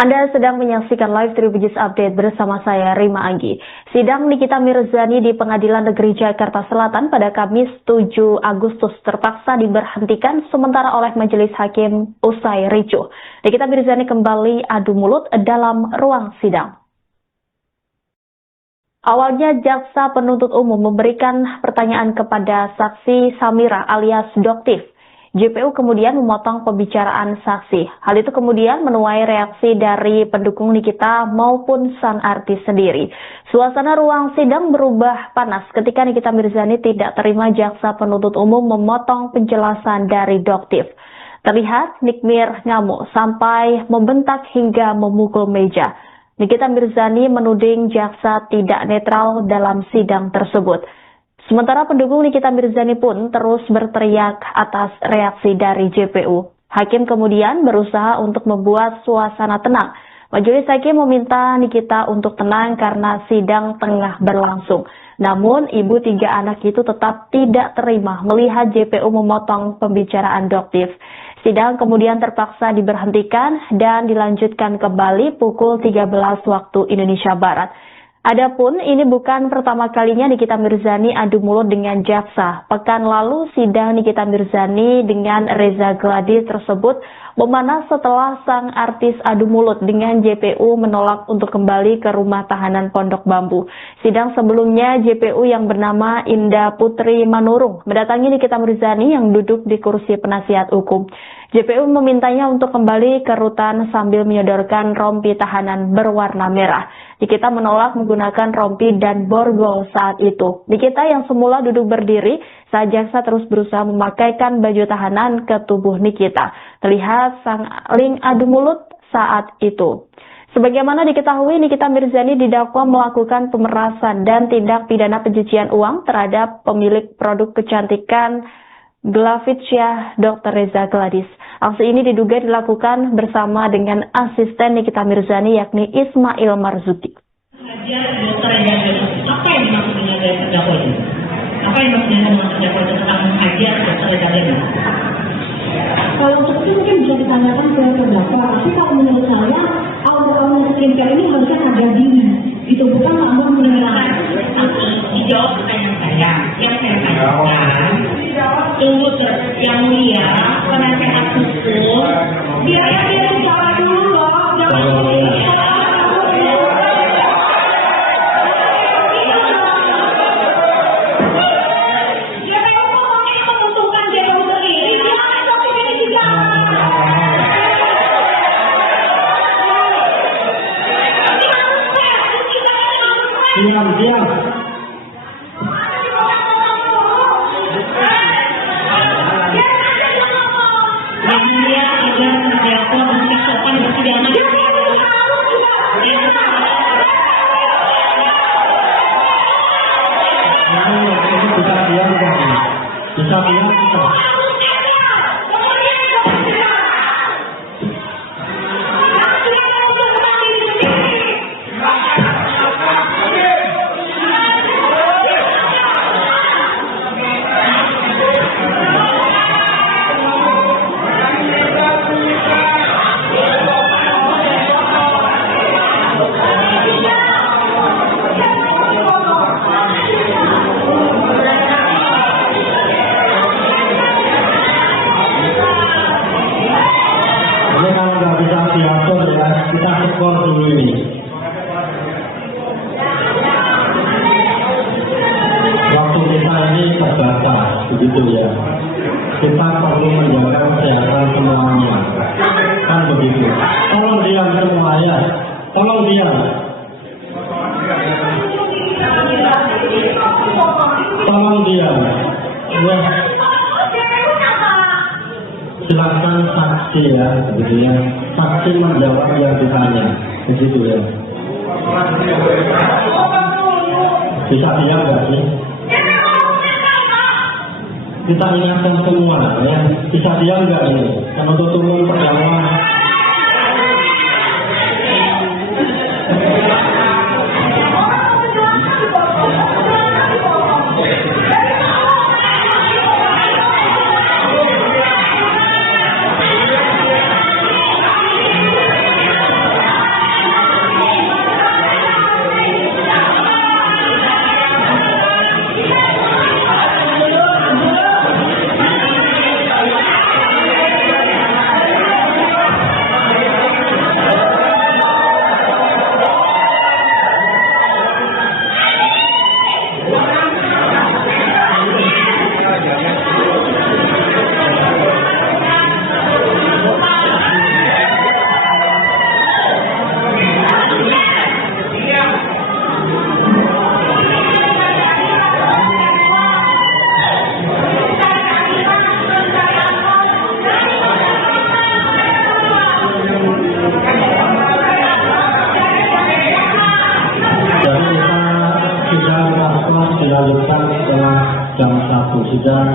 Anda sedang menyaksikan live Tribunnews Update bersama saya, Rima Anggi. Sidang Nikita Mirzani di Pengadilan Negeri Jakarta Selatan pada Kamis 7 Agustus terpaksa diberhentikan sementara oleh Majelis Hakim usai ricuh. Nikita Mirzani kembali adu mulut dalam ruang sidang. Awalnya jaksa penuntut umum memberikan pertanyaan kepada saksi Samira alias Doktif. JPU kemudian memotong pembicaraan saksi. Hal itu kemudian menuai reaksi dari pendukung Nikita maupun sang artis sendiri. Suasana ruang sidang berubah panas ketika Nikita Mirzani tidak terima jaksa penuntut umum memotong penjelasan dari Doktif. Terlihat Nikmir ngamuk sampai membentak hingga memukul meja. Nikita Mirzani menuding jaksa tidak netral dalam sidang tersebut. Sementara pendukung Nikita Mirzani pun terus berteriak atas reaksi dari JPU. Hakim kemudian berusaha untuk membuat suasana tenang. Majelis Hakim meminta Nikita untuk tenang karena sidang tengah berlangsung. Namun, ibu 3 anak itu tetap tidak terima melihat JPU memotong pembicaraan Doktif. Sidang kemudian terpaksa diberhentikan dan dilanjutkan kembali pukul 13 waktu Indonesia Barat. Adapun ini bukan pertama kalinya Nikita Mirzani adu mulut dengan jaksa. Pekan lalu sidang Nikita Mirzani dengan Reza Gladys tersebut memanas setelah sang artis adu mulut dengan JPU menolak untuk kembali ke rumah tahanan Pondok Bambu. Sidang sebelumnya JPU yang bernama Indah Putri Manurung mendatangi Nikita Mirzani yang duduk di kursi penasihat hukum. JPU memintanya untuk kembali ke rutan sambil menyodorkan rompi tahanan berwarna merah. Nikita menolak menggunakan rompi dan borgol saat itu. Nikita yang semula duduk berdiri saat jaksa terus berusaha memakaikan baju tahanan ke tubuh Nikita. Terlihat saling adu mulut saat itu. Sebagaimana diketahui, Nikita Mirzani didakwa melakukan pemerasan dan tindak pidana pencucian uang terhadap pemilik produk kecantikan Glavitsia Dr. Reza Gladys. Aksi ini diduga dilakukan bersama dengan asisten Nikita Mirzani yakni Ismail Marzuki. Dokter Reza Gladys, apa yang maksudnya dari terdakwa itu? Apa yang maksudnya dengan terdakwa tentang mengajar Dokter Reza Gladys? Kalau untuk itu mungkin bisa ditanyakan ke terdakwa, tapi kalau menurut saya aura skincare ini harusnya ada diri. Itu bukan lambang menyenangkan. Dijawab pertanyaan saya. Yang saya tanyakan, tunggu yang mulia, penasehat hukum, Dia bicara dulu loh, Diam. yang mulia agar terdakwa bersikap sopan bersidang. Bisa diam. Kalau nggak bisa diatur ya, kita skor dulu ini. Waktu kita ini terbatas, begitu ya. Kita perlu menjaga kesehatan semuanya, kan begitu. Tolong diam semua ya, tolong diam. Tolong diam. Ya. Silakan saksi ya, begitu ya. Saksi menjawab yang ditanya, begitu ya. Bisa diam nggak sih? Kita ingatkan semua ya. Bisa diam nggak ini? Karena untuk umum perjalanan. sidang.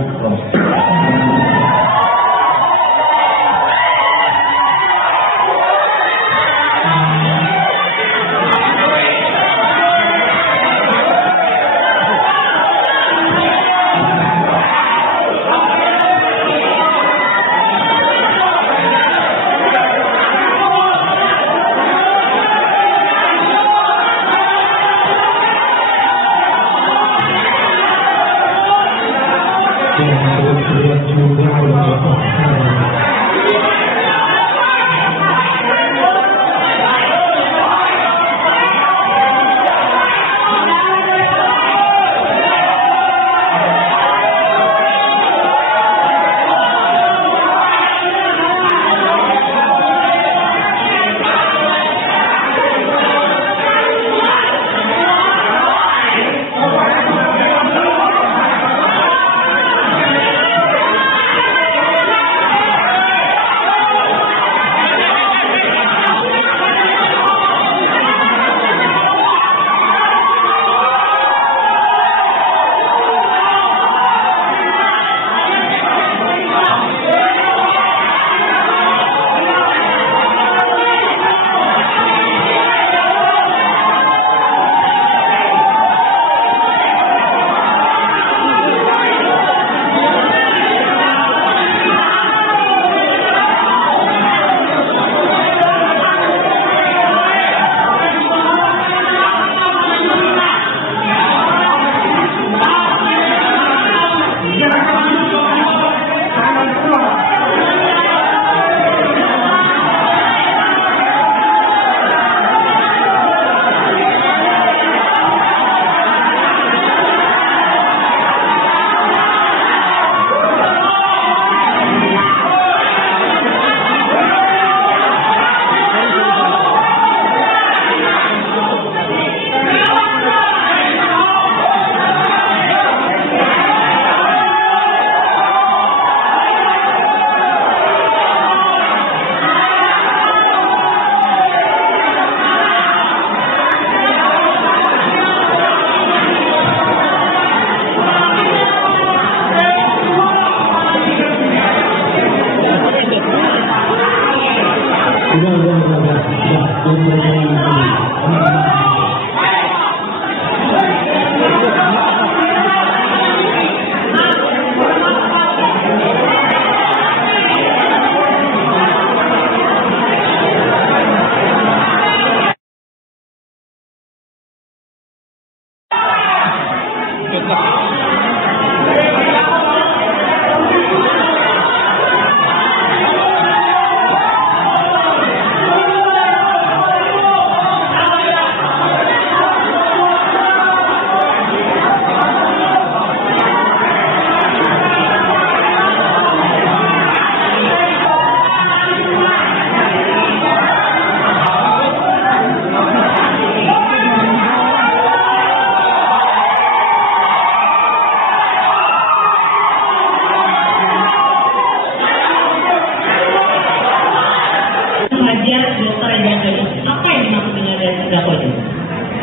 Apa yang dimaksud dengan terdakwa itu?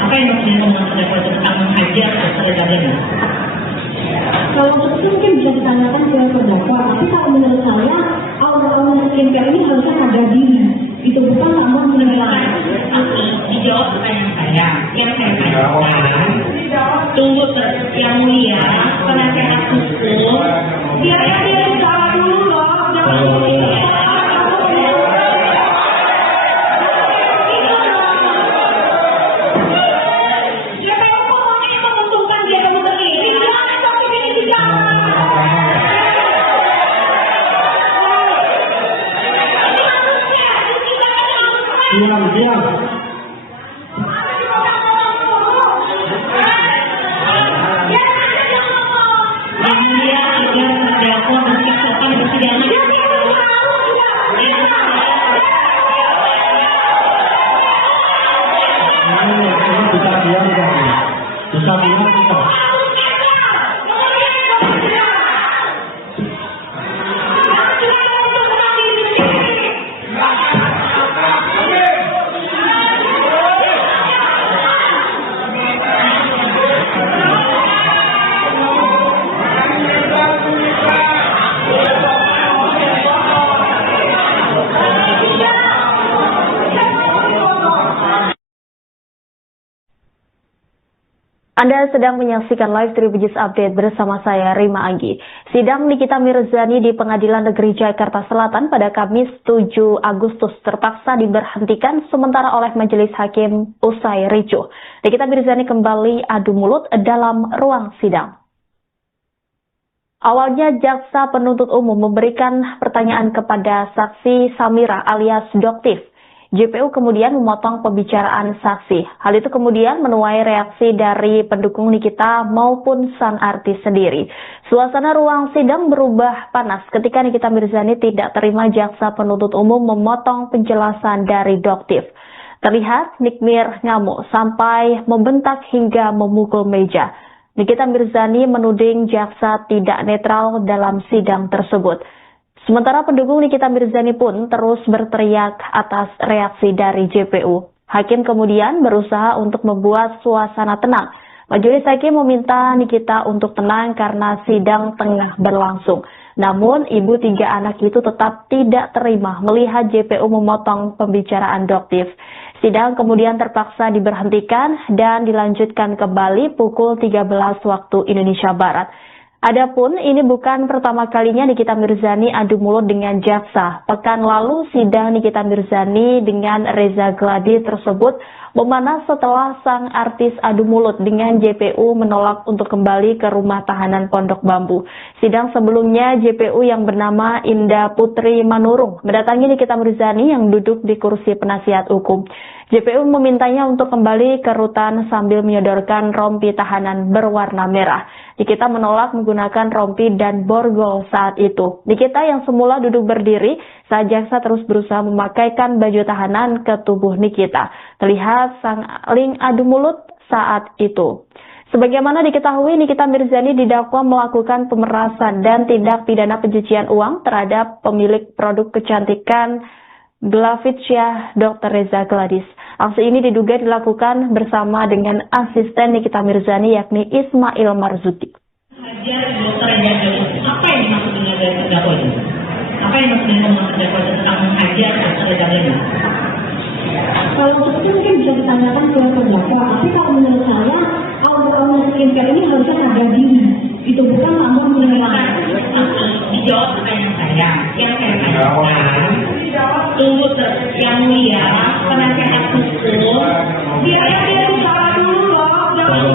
Apa yang maksudnya dengan terdakwa itu tentang menghajar terhadap dana? Kalau untuk itu mungkin bisa ditanyakan ke terdakwa, tapi kalau menurut saya aura-aura skincare ini harusnya sadar diri. Itu bukan tambah menilai. Dijawab pertanyaan saya. Yang saya tanyakan, tunggu yang mulia, penasehat hukum, biar dia bicara dulu loh, jangan Diam. Bisa bilang kita. Anda sedang menyaksikan live Tribunnews Update bersama saya, Rima Anggi. Sidang Nikita Mirzani di Pengadilan Negeri Jakarta Selatan pada Kamis 7 Agustus terpaksa diberhentikan sementara oleh Majelis Hakim usai ricuh. Nikita Mirzani kembali adu mulut dalam ruang sidang. Awalnya jaksa penuntut umum memberikan pertanyaan kepada saksi Samira alias Doktif. JPU kemudian memotong pembicaraan saksi. Hal itu kemudian menuai reaksi dari pendukung Nikita maupun sang artis sendiri. Suasana ruang sidang berubah panas ketika Nikita Mirzani tidak terima jaksa penuntut umum memotong penjelasan dari Doktif. Terlihat Nikmir ngamuk sampai membentak hingga memukul meja. Nikita Mirzani menuding jaksa tidak netral dalam sidang tersebut. Sementara pendukung Nikita Mirzani pun terus berteriak atas reaksi dari JPU. Hakim kemudian berusaha untuk membuat suasana tenang. Majelis Hakim meminta Nikita untuk tenang karena sidang tengah berlangsung. Namun, ibu 3 anak itu tetap tidak terima melihat JPU memotong pembicaraan Doktif. Sidang kemudian terpaksa diberhentikan dan dilanjutkan kembali pukul 13 waktu Indonesia Barat. Adapun ini bukan pertama kalinya Nikita Mirzani adu mulut dengan jaksa. Pekan lalu sidang Nikita Mirzani dengan Reza Gladi tersebut memanas setelah sang artis adu mulut dengan JPU menolak untuk kembali ke rumah tahanan Pondok Bambu. Sidang sebelumnya JPU yang bernama Indah Putri Manurung mendatangi Nikita Mirzani yang duduk di kursi penasihat hukum. JPU memintanya untuk kembali ke rutan sambil menyodorkan rompi tahanan berwarna merah. Nikita menolak menggunakan rompi dan borgol saat itu. Nikita yang semula duduk berdiri saat jaksa terus berusaha memakaikan baju tahanan ke tubuh Nikita. Terlihat saling adu mulut saat itu. Sebagaimana diketahui, Nikita Mirzani didakwa melakukan pemerasan dan tindak pidana pencucian uang terhadap pemilik produk kecantikan Glavitsia Dr. Reza Gladys. Aksi ini diduga dilakukan bersama dengan asisten Nikita Mirzani yakni Ismail Marzuki. Hajar Dr. Reza Gladys, apa yang dimaksud dengan terdakwa itu? Apa yang dimaksud dengan terdakwa tentang menghajar Dr. Reza Gladys? Kalau untuk itu mungkin bisa ditanyakan ke terdakwa, tapi kalau menurut saya, audit skincare ini harusnya ada diri. Itu bukan namun menyerahkan. Dijawab pertanyaan saya. Yang saya tanyakan, tunggu yang mulia, penasehat hukum, dia bicara dulu loh, jangan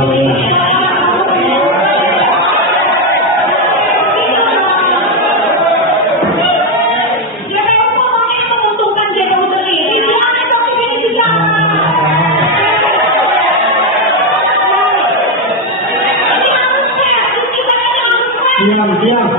Diam.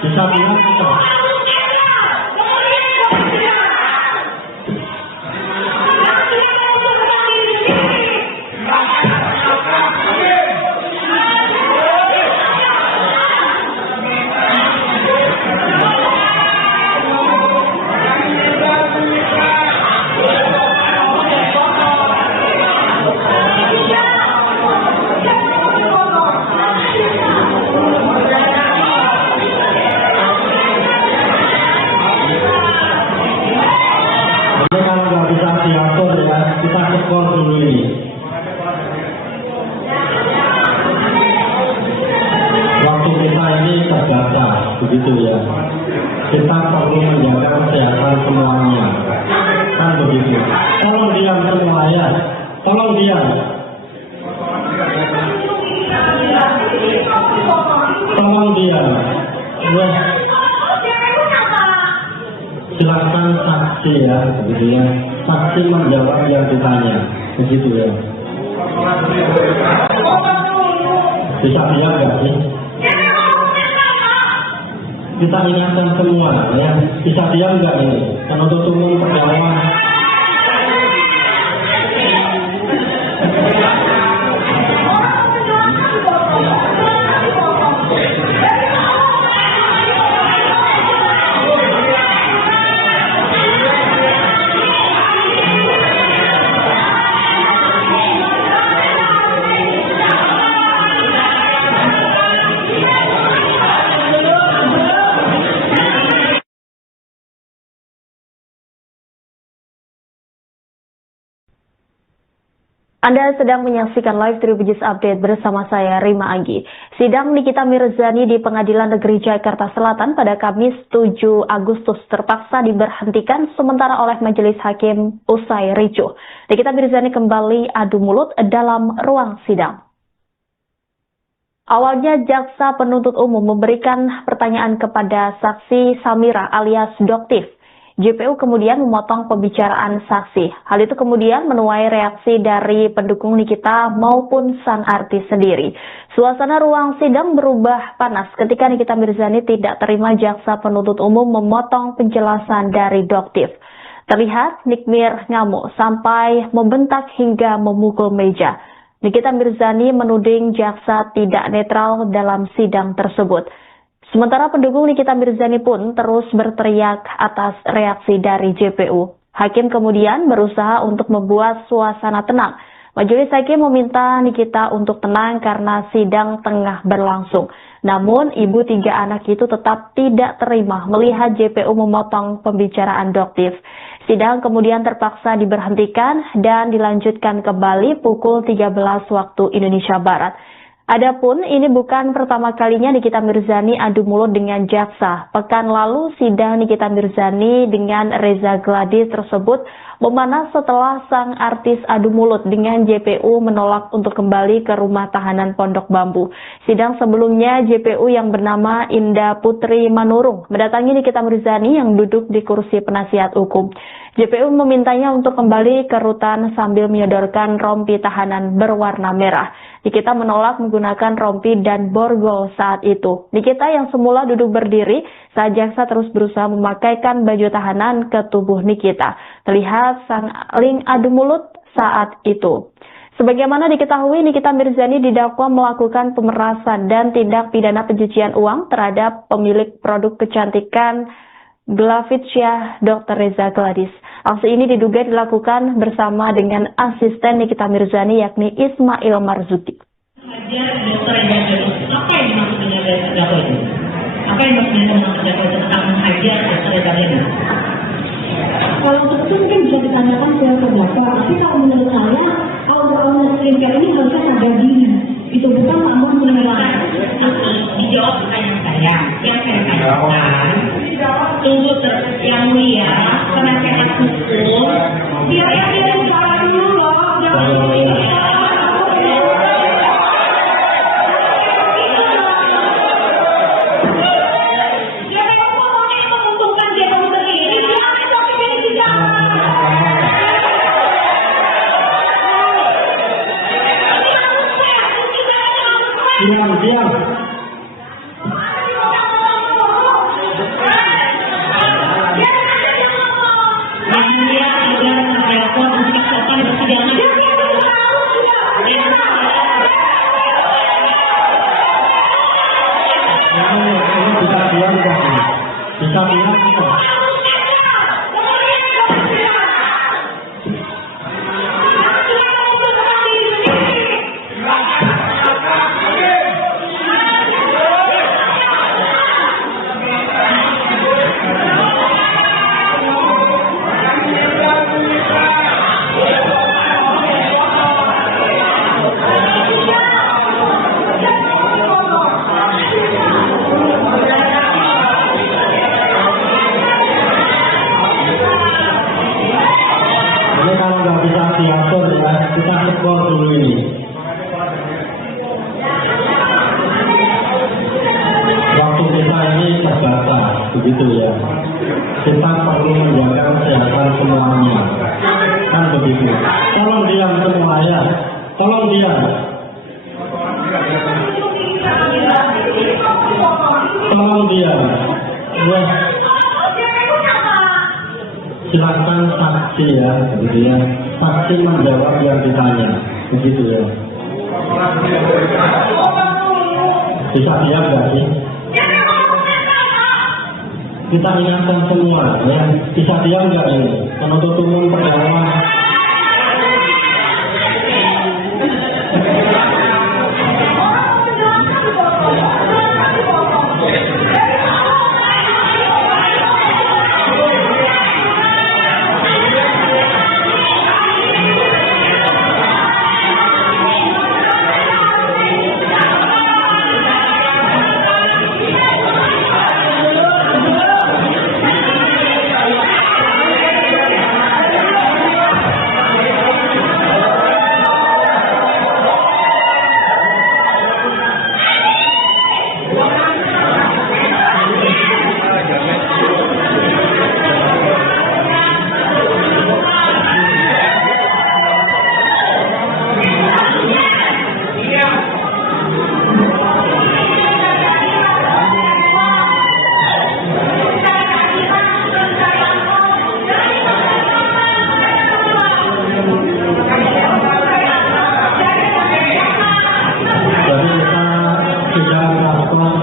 Bisa bilang kita skor dulu ini. Waktu kita ini terbatas, begitu ya. Kita perlu menjaga kesehatan semuanya, kan begitu. Tolong diam semua ya, tolong diam. Tolong diam. Silakan saksi ya, begitu ya. Saksi menjawab yang ditanya, begitu ya. Bisa diam nggak sih? Kita ingatkan semua ya. Bisa diam nggak ini? Penuntut umum terdakwa. Anda sedang menyaksikan live Tribunnews Update bersama saya Rima Anggi. Sidang Nikita Mirzani di Pengadilan Negeri Jakarta Selatan pada Kamis 7 Agustus terpaksa diberhentikan sementara oleh Majelis Hakim usai ricuh. Nikita Mirzani kembali adu mulut dalam ruang sidang. Awalnya jaksa penuntut umum memberikan pertanyaan kepada saksi Samira alias Doktif. JPU kemudian memotong pembicaraan saksi. Hal itu kemudian menuai reaksi dari pendukung Nikita maupun sang artis sendiri. Suasana ruang sidang berubah panas ketika Nikita Mirzani tidak terima jaksa penuntut umum memotong penjelasan dari Doktif. Terlihat Nikmir ngamuk sampai membentak hingga memukul meja. Nikita Mirzani menuding jaksa tidak netral dalam sidang tersebut. Sementara pendukung Nikita Mirzani pun terus berteriak atas reaksi dari JPU. Hakim kemudian berusaha untuk membuat suasana tenang. Majelis Hakim meminta Nikita untuk tenang karena sidang tengah berlangsung. Namun, ibu 3 anak itu tetap tidak terima melihat JPU memotong pembicaraan Doktif. Sidang kemudian terpaksa diberhentikan dan dilanjutkan kembali pukul 13 waktu Indonesia Barat. Adapun ini bukan pertama kalinya Nikita Mirzani adu mulut dengan jaksa. Pekan lalu sidang Nikita Mirzani dengan Reza Gladys tersebut memanas setelah sang artis adu mulut dengan JPU menolak untuk kembali ke rumah tahanan Pondok Bambu. Sidang sebelumnya JPU yang bernama Indah Putri Manurung mendatangi Nikita Mirzani yang duduk di kursi penasihat hukum. JPU memintanya untuk kembali ke rutan sambil menyodorkan rompi tahanan berwarna merah. Nikita menolak menggunakan rompi dan borgol saat itu. Nikita yang semula duduk berdiri saat jaksa terus berusaha memakaikan baju tahanan ke tubuh Nikita. Terlihat saling adu mulut saat itu. Sebagaimana diketahui, Nikita Mirzani didakwa melakukan pemerasan dan tindak pidana pencucian uang terhadap pemilik produk kecantikan Glavitsia Dr. Reza Gladys. Aksi ini diduga dilakukan bersama dengan asisten Nikita Mirzani yakni Ismail Marzuki. Apa yang dimaksud dengan terdakwa itu? Apa yang dimaksud dengan terdakwa itu tentang menghajar terdakwa? Kalau itu mungkin bisa ditanyakan ke terdakwa, tapi kalau menurut saya, kalau orang skincare ini harusnya sadar diri. Itu bukan tambah menyerang. Dijawab pertanyaan saya. Yang saya tanyakan, tunggu yang mulia, penasehat hukum, dia bicara dulu loh, Diam. Bisa diam. Kita tekor dulu ini. Waktu kita ini terbatas, begitu ya. Kita perlu menjaga kesehatan semuanya. Kan begitu. Tolong diam semua ya. Tolong diam. Tolong diam. Ya. Silakan saksi ya, begitu ya. Saksi menjawab yang ditanya, begitu ya. Bisa diam nggak sih? Kita ingatkan semua ya. Bisa diam nggak ini? Penuntut umum terdakwa.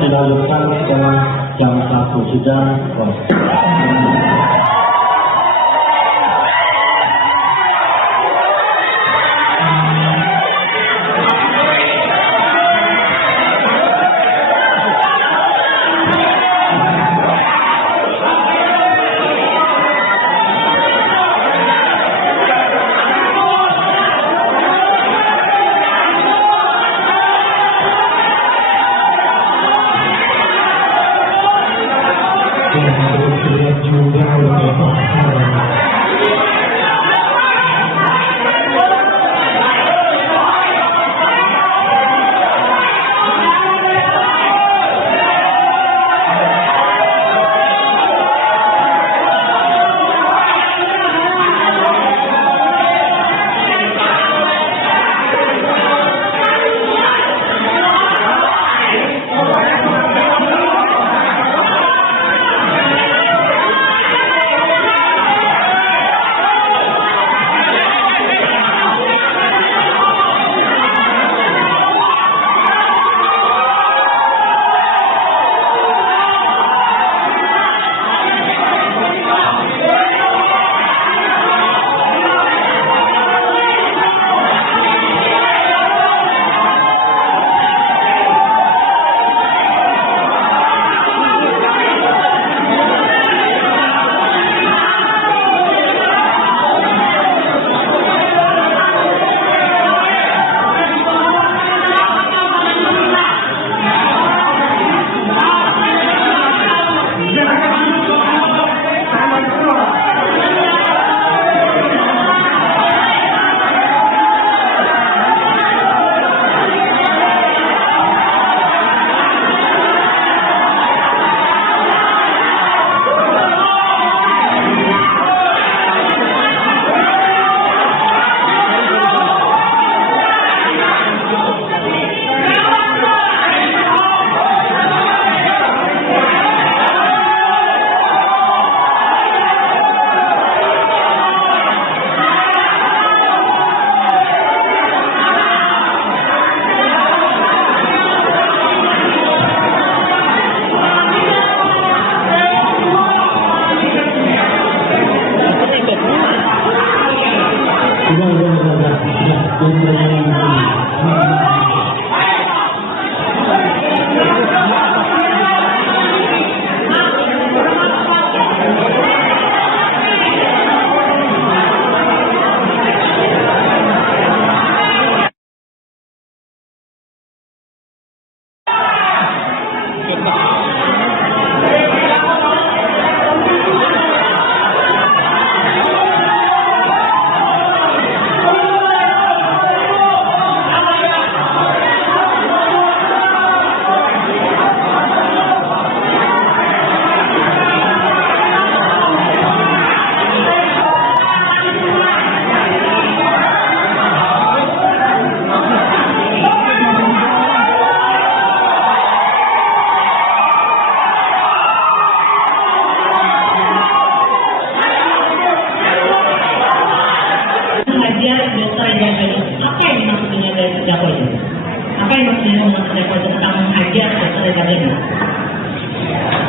dilanjutkan setelah jam 1 sidang.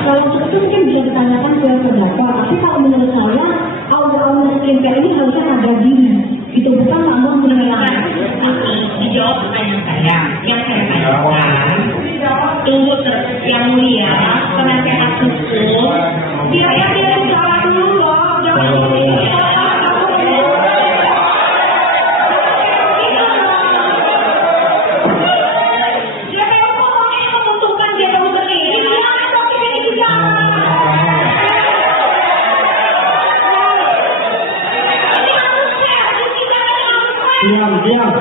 Kalau itu mungkin bisa ditanyakan ke terdakwa, tapi kalau menurut saya aula skincare ini harusnya ada diri, itu bukan tambah mengenai. Dijawab pertanyaan saya, yang saya tanyakan, tunggu yang mulia, penasehat hukum, dia salah dulu loh, jangan Diam.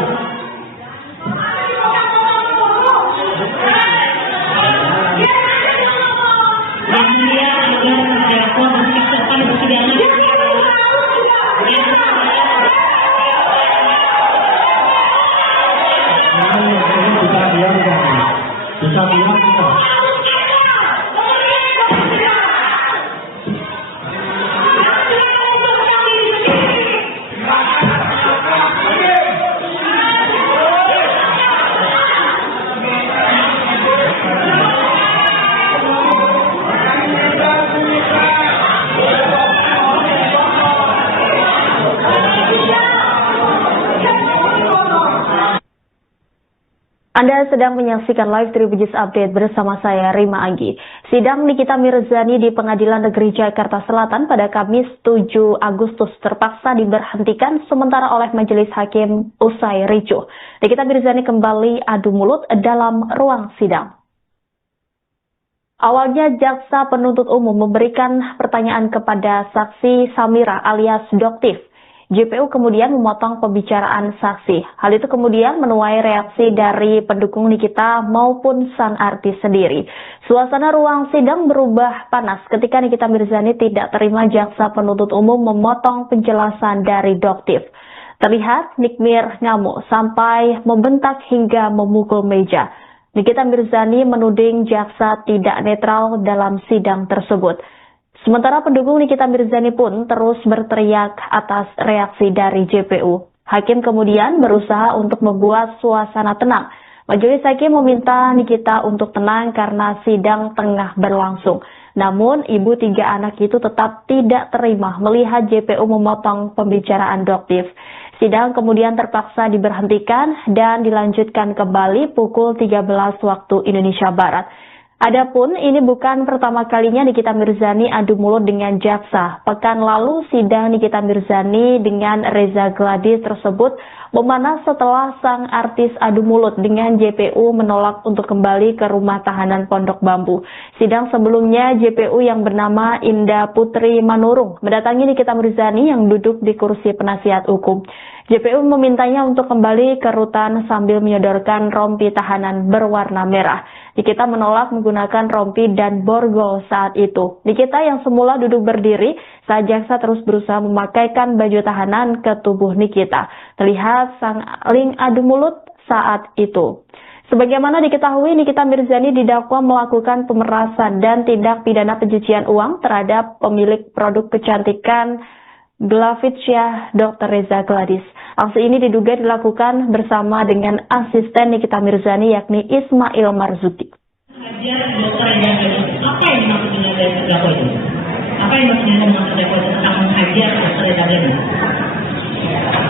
Bisa diam. Anda sedang menyaksikan live Tribunnews Update bersama saya, Rima Anggi. Sidang Nikita Mirzani di Pengadilan Negeri Jakarta Selatan pada Kamis 7 Agustus terpaksa diberhentikan sementara oleh Majelis Hakim usai ricuh. Nikita Mirzani kembali adu mulut dalam ruang sidang. Awalnya jaksa penuntut umum memberikan pertanyaan kepada saksi Samira alias Doktif. JPU kemudian memotong pembicaraan saksi. Hal itu kemudian menuai reaksi dari pendukung Nikita maupun sang artis sendiri. Suasana ruang sidang berubah panas ketika Nikita Mirzani tidak terima jaksa penuntut umum memotong penjelasan dari Doktif. Terlihat Nikmir ngamuk sampai membentak hingga memukul meja. Nikita Mirzani menuding jaksa tidak netral dalam sidang tersebut. Sementara pendukung Nikita Mirzani pun terus berteriak atas reaksi dari JPU. Hakim kemudian berusaha untuk membuat suasana tenang. Majelis Hakim meminta Nikita untuk tenang karena sidang tengah berlangsung. Namun, ibu 3 anak itu tetap tidak terima melihat JPU memotong pembicaraan Doktif. Sidang kemudian terpaksa diberhentikan dan dilanjutkan kembali pukul 13 waktu Indonesia Barat. Adapun ini bukan pertama kalinya Nikita Mirzani adu mulut dengan jaksa. Pekan lalu sidang Nikita Mirzani dengan Reza Gladys tersebut memanas setelah sang artis adu mulut dengan JPU menolak untuk kembali ke rumah tahanan Pondok Bambu. Sidang sebelumnya JPU yang bernama Indah Putri Manurung mendatangi Nikita Mirzani yang duduk di kursi penasihat hukum. JPU memintanya untuk kembali ke rutan sambil menyodorkan rompi tahanan berwarna merah. Nikita menolak menggunakan rompi dan borgol saat itu. Nikita yang semula duduk berdiri saat jaksa terus berusaha memakaikan baju tahanan ke tubuh Nikita. Terlihat saling adu mulut saat itu. Sebagaimana diketahui, Nikita Mirzani didakwa melakukan pemerasan dan tindak pidana pencucian uang terhadap pemilik produk kecantikan Glavitsia Dr. Reza Gladys. Aksi ini diduga dilakukan bersama dengan asisten Nikita Mirzani yakni Ismail Marzuki. Apa yang maksudnya dari terdakwa itu? Apa yang maksudnya dengan terdakwa tentang menghajar Dr. Reza Gladys?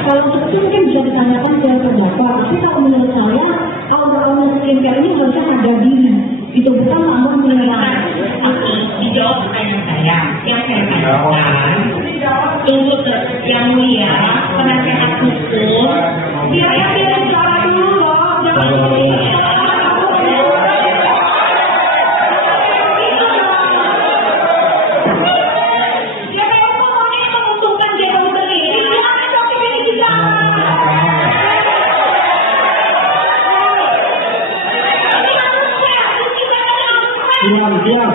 Kalau untuk itu mungkin bisa ditanyakan ke terdakwa. Tapi kalau menurut saya, aura-aura skincare ini harusnya ada diri. Itu bukan namun menilai. Dijawab pertanyaan saya. Yang saya tanyakan, tunggu yang mulia, penasehat hukum, dia bicara dulu loh, jangan diam.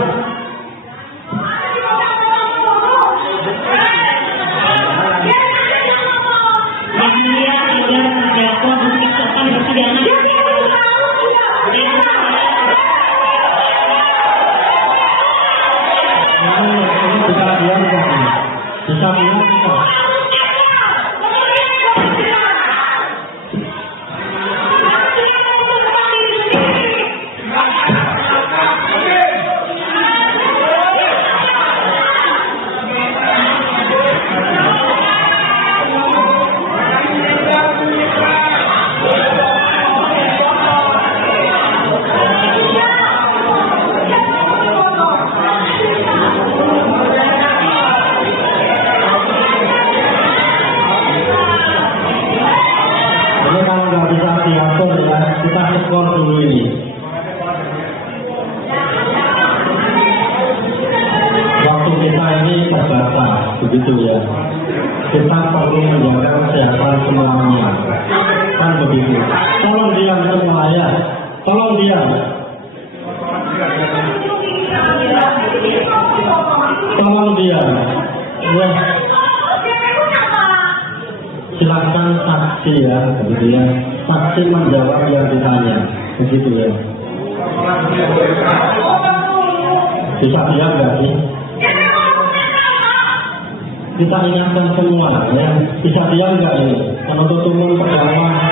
Kita skor dulu ini. Waktu kita ini terbatas, begitu ya. Kita perlu menjaga kesehatan semuanya. Kan begitu. Tolong diam semua ya. Tolong diam. Tolong diam. Ya. Silakan saksi ya, begitu ya. Saksi menjawab yang ditanya, begitu ya. Bisa diam nggak sih? Kita ingatkan semua ya. Bisa diam nggak ini? Penuntut umum pertama.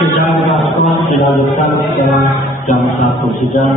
sidang setelah dilanjutkan setelah jam 1 sidang.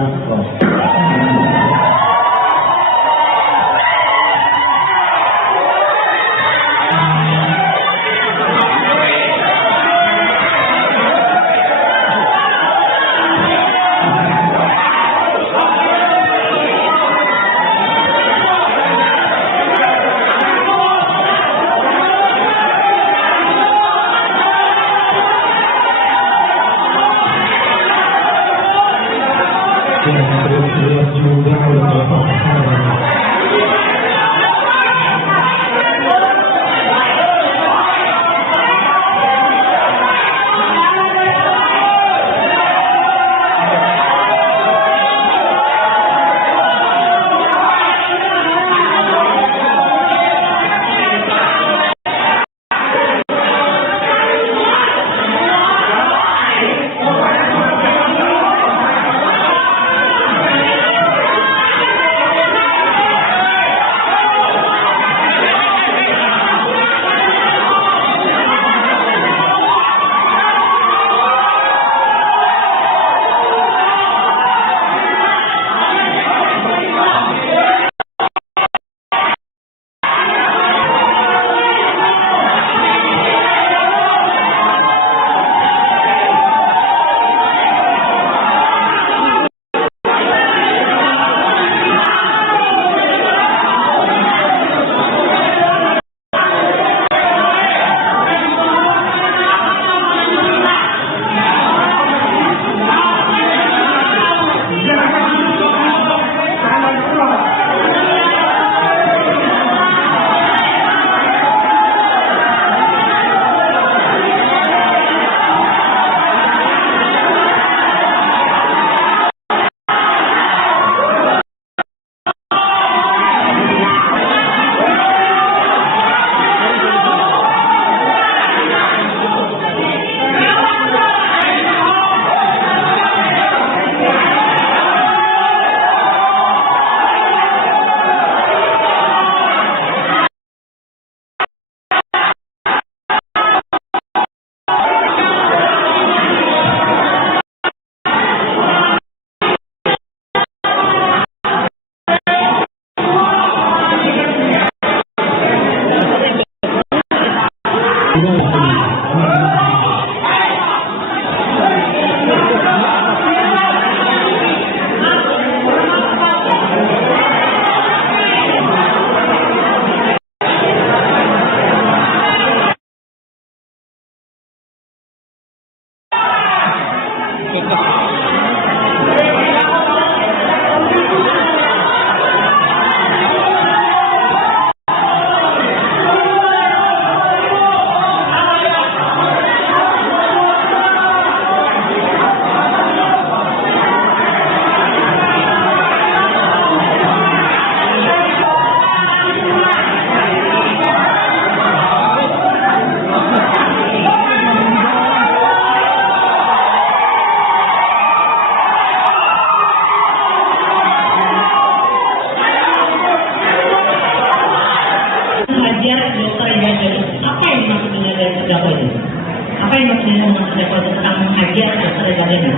Apa yang maksudnya tentang menghajar dokter Gadena?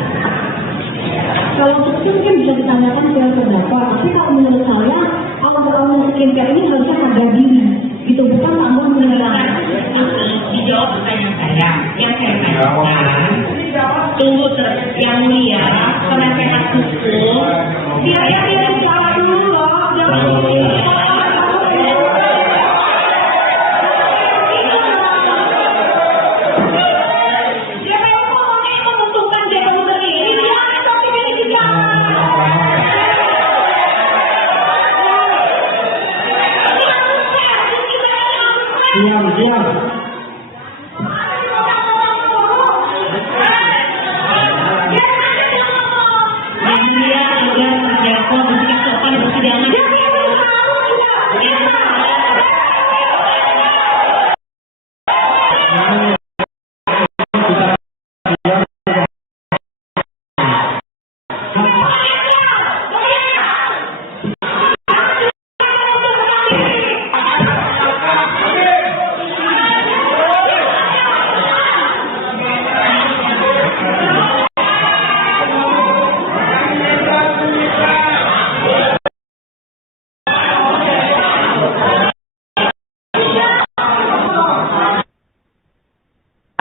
Kalau untuk itu mungkin bisa ditanyakan ke terdakwa, tapi kalau menurut saya awal-awal skincare ini harusnya harga diri, gitu, bukan namun menyerang. Dijawab pertanyaan saya, yang saya tanyakan, tunggu yang mulia, penasehat hukum, dia jawab dulu loh, jangan diam. Yang mulia sudah terdakwa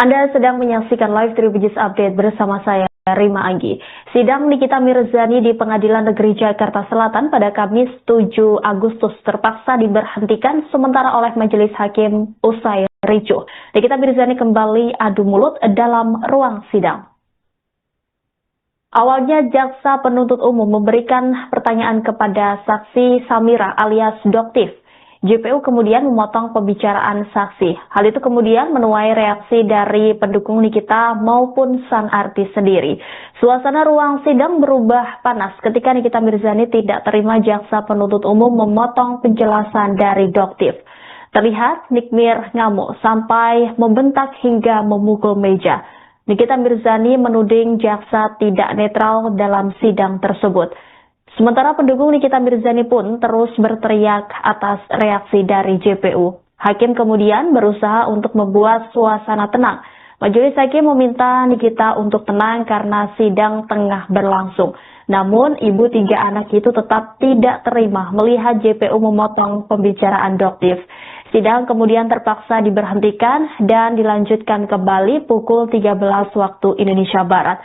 Anda sedang menyaksikan live Tribunnews Update bersama saya, Rima Anggi. Sidang Nikita Mirzani di Pengadilan Negeri Jakarta Selatan pada Kamis 7 Agustus terpaksa diberhentikan sementara oleh Majelis Hakim usai ricuh. Nikita Mirzani kembali adu mulut dalam ruang sidang. Awalnya jaksa penuntut umum memberikan pertanyaan kepada saksi Samira alias Doktif. JPU kemudian memotong pembicaraan saksi. Hal itu kemudian menuai reaksi dari pendukung Nikita maupun sang artis sendiri. Suasana ruang sidang berubah panas ketika Nikita Mirzani tidak terima jaksa penuntut umum memotong penjelasan dari Doktif. Terlihat Nikmir ngamuk sampai membentak hingga memukul meja. Nikita Mirzani menuding jaksa tidak netral dalam sidang tersebut. Sementara pendukung Nikita Mirzani pun terus berteriak atas reaksi dari JPU. Hakim kemudian berusaha untuk membuat suasana tenang. Majelis Hakim meminta Nikita untuk tenang karena sidang tengah berlangsung. Namun, ibu 3 anak itu tetap tidak terima melihat JPU memotong pembicaraan Doktif. Sidang kemudian terpaksa diberhentikan dan dilanjutkan kembali pukul 13 waktu Indonesia Barat.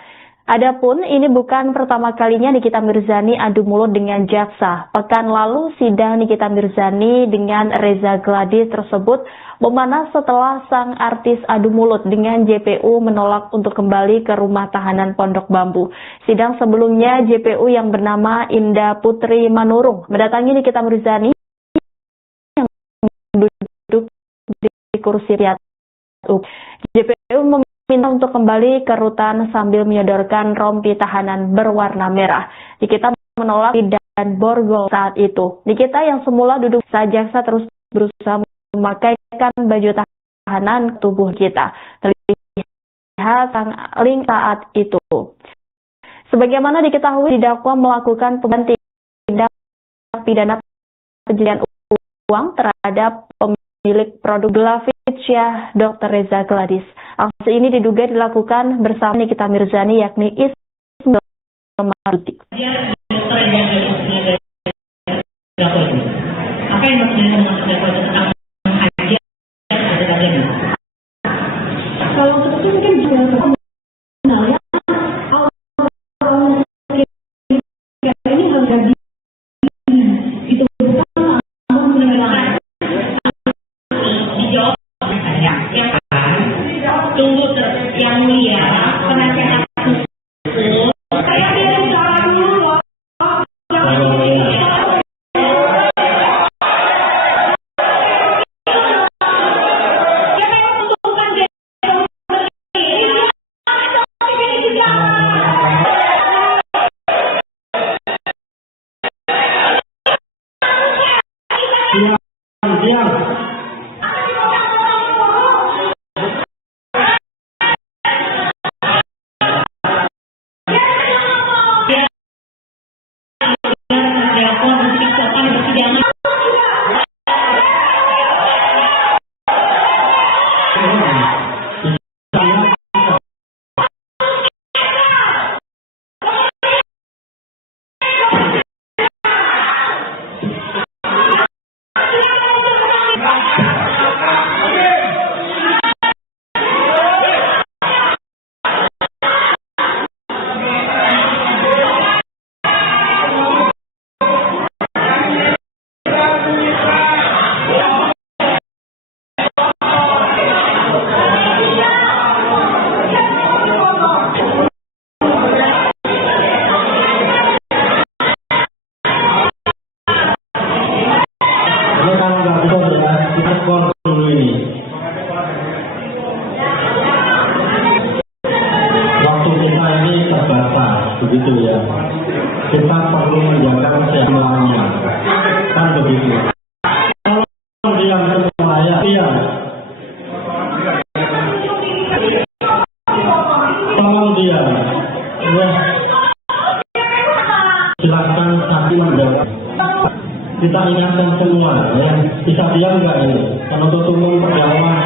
Adapun ini bukan pertama kalinya Nikita Mirzani adu mulut dengan jaksa. Pekan lalu sidang Nikita Mirzani dengan Reza Gladys tersebut memanas setelah sang artis adu mulut dengan JPU menolak untuk kembali ke rumah tahanan Pondok Bambu. Sidang sebelumnya JPU yang bernama Indah Putri Manurung mendatangi Nikita Mirzani yang duduk di kursi riatu. JPU minta untuk kembali ke rutan sambil menyodorkan rompi tahanan berwarna merah. Nikita menolak dan borgol saat itu. Nikita yang semula duduk saat jaksa terus berusaha memakaikan baju tahanan tubuh kita. Terlihat sang ling saat itu. Sebagaimana diketahui didakwa melakukan tindak pidana pencucian uang terhadap pemilik produk Glavitsia Dr. Reza Gladys. Aksi ini diduga dilakukan bersama Nikita Mirzani yakni Ismail Marzuki. Apa yang maksudnya tentang hadiah ada tadi? Kalau seperti mungkin juga terkenal ya, awal ini harga diri itu bukan dijawab saya yang tunggu yang mulia penasehat hukum saya bilang salah dulu loh. Waktu kita ini terbatas, begitu ya. Kita perlu menjaga semuanya, kan begitu. Kalau diam semua ya, diam. Tolong diam. Silakan saksi menjawab. Kita ingatkan semua, ya. Bisa diam nggak ini? Penuntut umum perjalanan.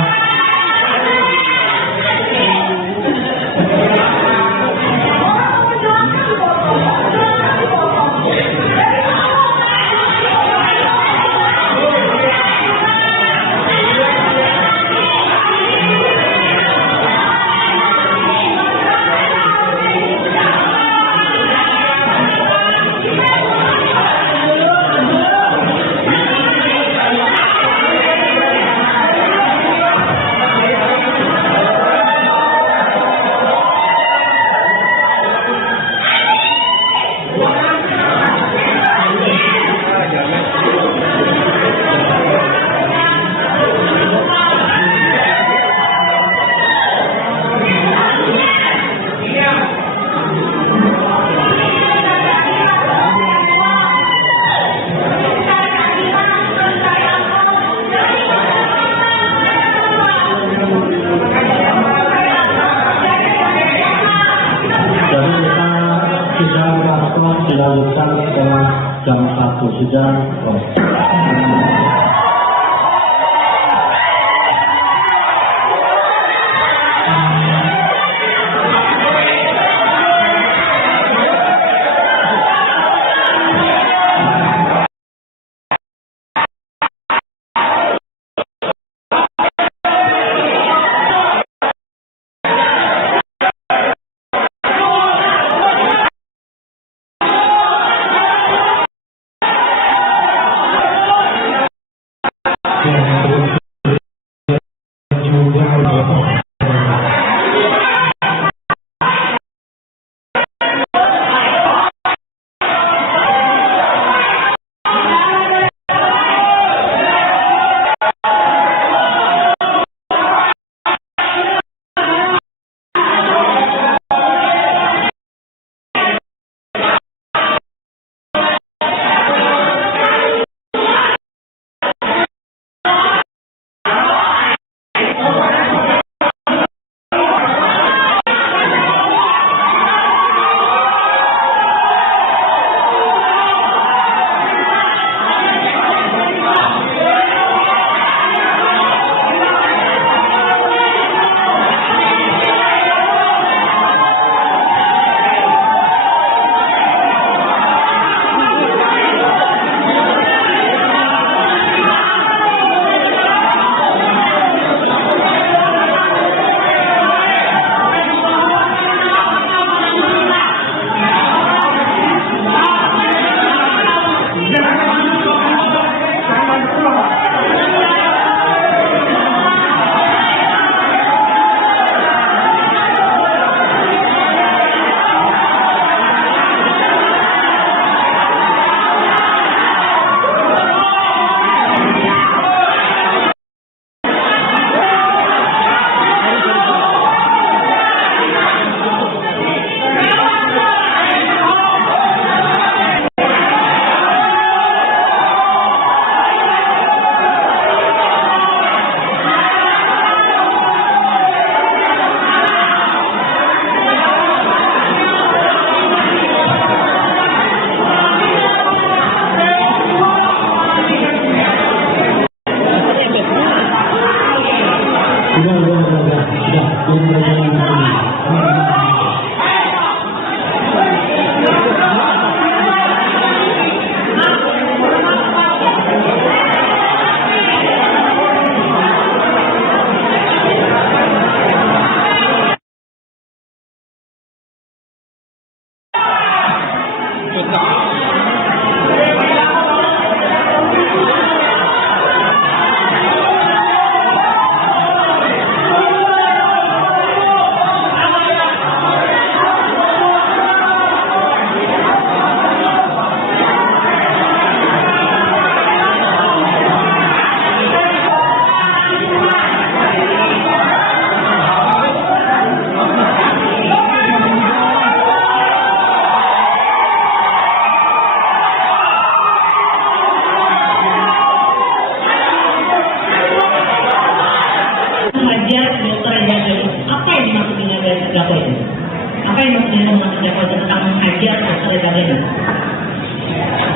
dilanjutkan setelah jam 1 sidang.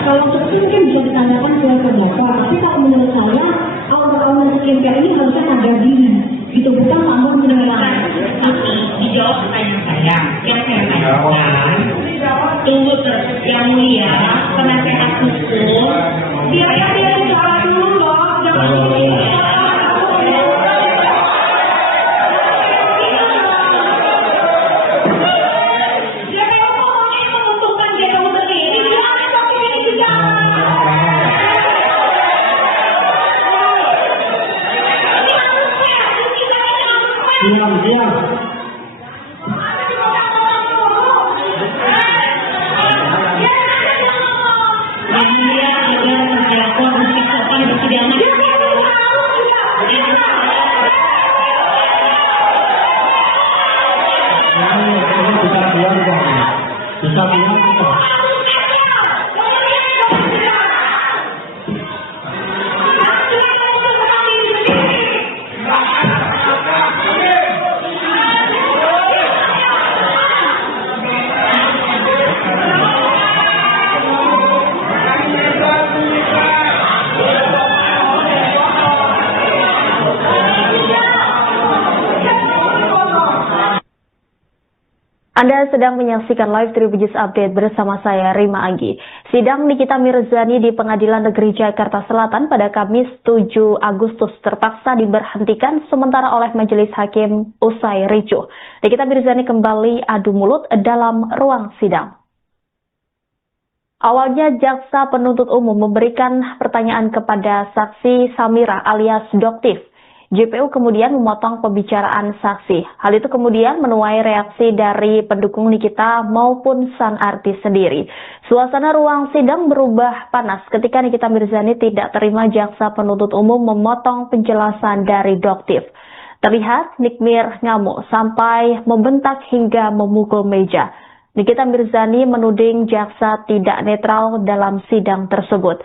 Kalau seperti mungkin bisa ditanyakan ke terdakwa, tapi kalau menurut saya aura-aura skincare ini harusnya ada diri, gitu, bukan tambah menerang. Tapi dijawab pertanyaan saya, yang saya tanyakan, tunggu yang mulia, penasehat hukum, biarkan dia bicara dulu loh, jangan diam. Bisa diam. Anda sedang menyaksikan live Tribujis Update bersama saya, Rima Anggi. Sidang Nikita Mirzani di Pengadilan Negeri Jakarta Selatan pada Kamis 7 Agustus terpaksa diberhentikan sementara oleh Majelis Hakim usai ricuh. Nikita Mirzani kembali adu mulut dalam ruang sidang. Awalnya jaksa penuntut umum memberikan pertanyaan kepada saksi Samira alias Doktif. JPU kemudian memotong pembicaraan saksi. Hal itu kemudian menuai reaksi dari pendukung Nikita maupun sang artis sendiri. Suasana ruang sidang berubah panas ketika Nikita Mirzani tidak terima jaksa penuntut umum memotong penjelasan dari Doktif. Terlihat Nikmir ngamuk sampai membentak hingga memukul meja. Nikita Mirzani menuding jaksa tidak netral dalam sidang tersebut.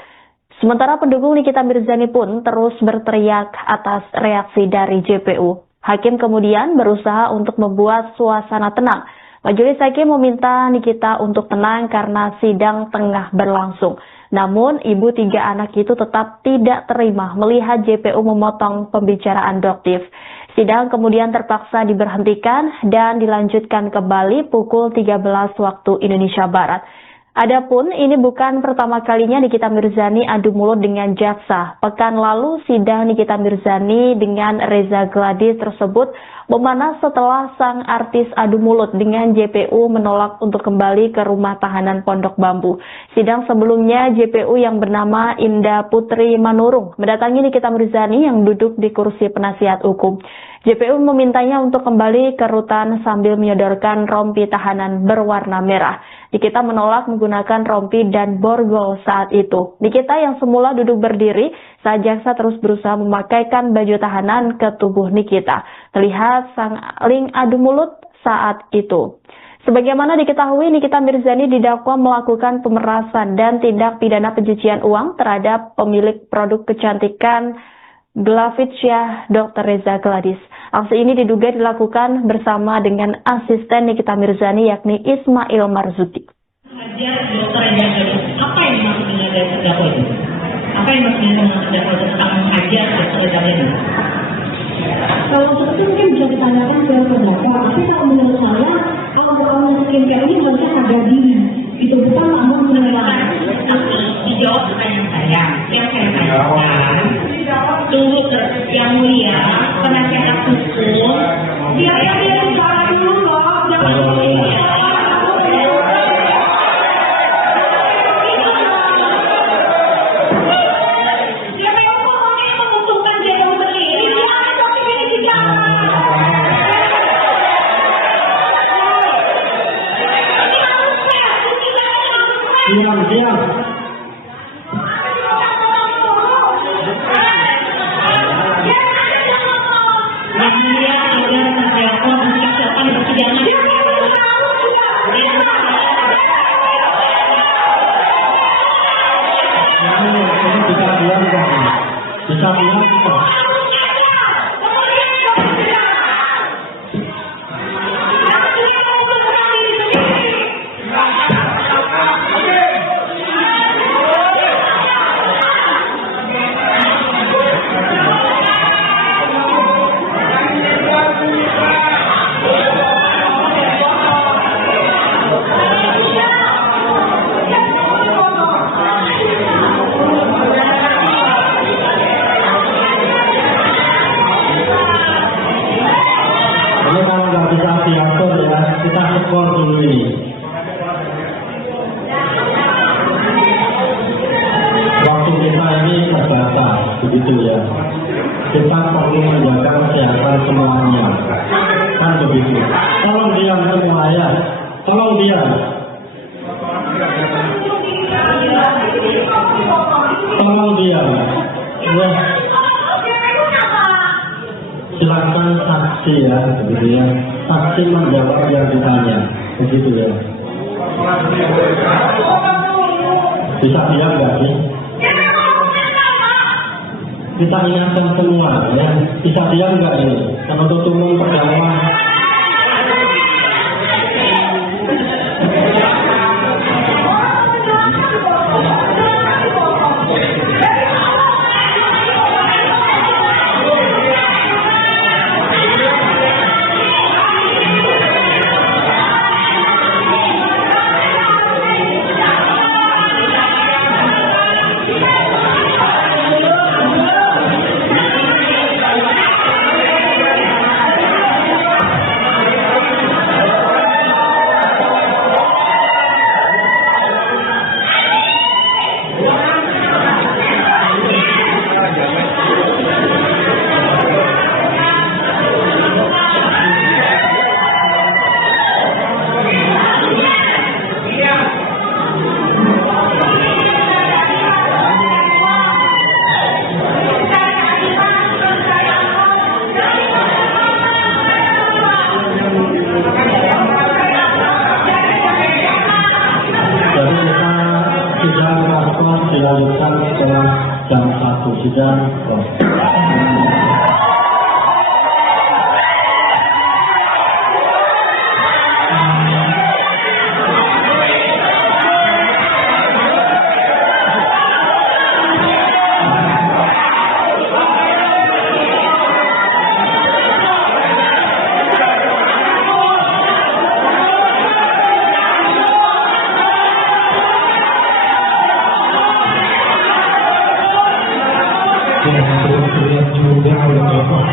Sementara pendukung Nikita Mirzani pun terus berteriak atas reaksi dari JPU. Hakim kemudian berusaha untuk membuat suasana tenang. Majelis Hakim meminta Nikita untuk tenang karena sidang tengah berlangsung. Namun, ibu 3 anak itu tetap tidak terima melihat JPU memotong pembicaraan Doktif. Sidang kemudian terpaksa diberhentikan dan dilanjutkan kembali pukul 13 waktu Indonesia Barat. Adapun ini bukan pertama kalinya Nikita Mirzani adu mulut dengan jaksa. Pekan lalu sidang Nikita Mirzani dengan Reza Gladys tersebut memanas setelah sang artis adu mulut dengan JPU menolak untuk kembali ke rumah tahanan Pondok Bambu. Sidang sebelumnya JPU yang bernama Indah Putri Manurung mendatangi Nikita Mirzani yang duduk di kursi penasihat hukum. JPU memintanya untuk kembali ke rutan sambil menyodorkan rompi tahanan berwarna merah. Nikita menolak menggunakan rompi dan borgol saat itu. Nikita yang semula duduk berdiri saat jaksa terus berusaha memakaikan baju tahanan ke tubuh Nikita. Terlihat saling adu mulut saat itu. Sebagaimana diketahui, Nikita Mirzani didakwa melakukan pemerasan dan tindak pidana pencucian uang terhadap pemilik produk kecantikan Glavitsia Dr. Reza Gladys. Aksi ini diduga dilakukan bersama dengan asisten Nikita Mirzani yakni Ismail Marzuki. Apa yang maksudnya dari terdakwa itu? Apa yang maksudnya terdakwa tentang mengajar Dr. Reza Gladys? Kalau seperti mungkin bisa ditanyakan ke terdakwa, tapi kalau menurut saya, kalau orang skincare ini harusnya harga diri. Itu bukan namun menilai. Dijawab pertanyaan saya. Yang saya tanyakan, turut yang mulia, penasihat hukum, dia bicara dulu loh, jangan Diam. Bisa diam. Ini kalau nggak bisa diatur ya, kita skor dulu ini. Waktu kita ini terbatas, begitu ya. Kita perlu menjaga kesehatan semuanya, kan begitu. Tolong diam semua ya, tolong diam. Tolong diam. Ya. Silakan saksi ya, begitu ya. Saksi menjawab yang ditanya, begitu ya. Bisa diam nggak sih? Kita ingatkan semua ya. Bisa diam nggak ini? Penuntut umum terdakwa. sidang. Terlihat juga oleh Bapak.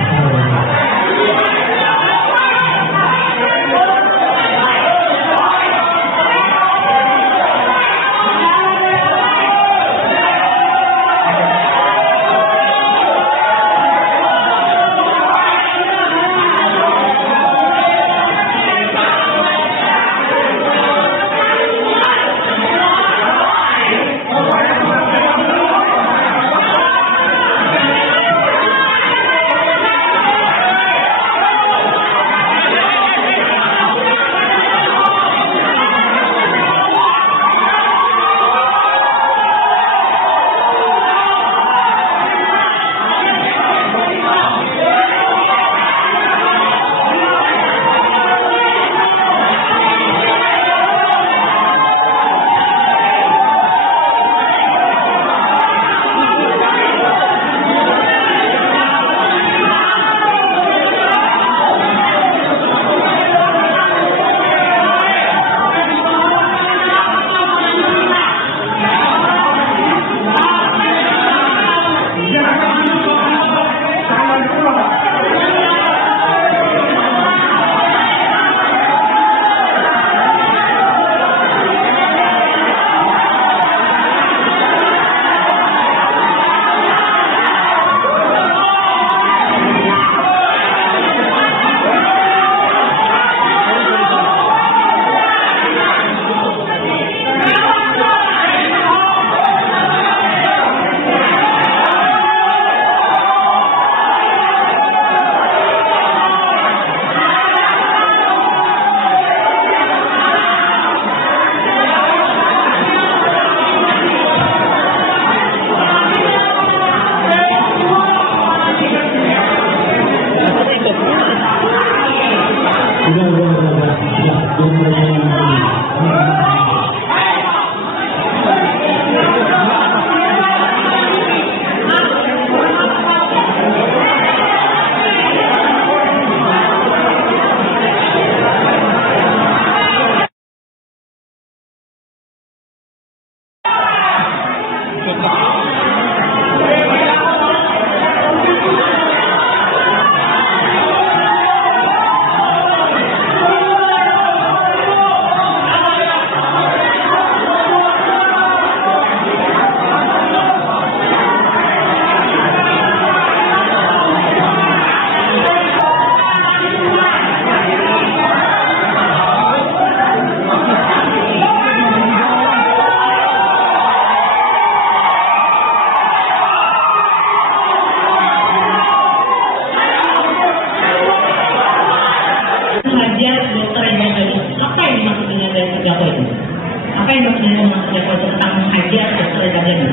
Apa yang maksudnya tentang mengajar dokter Dagani?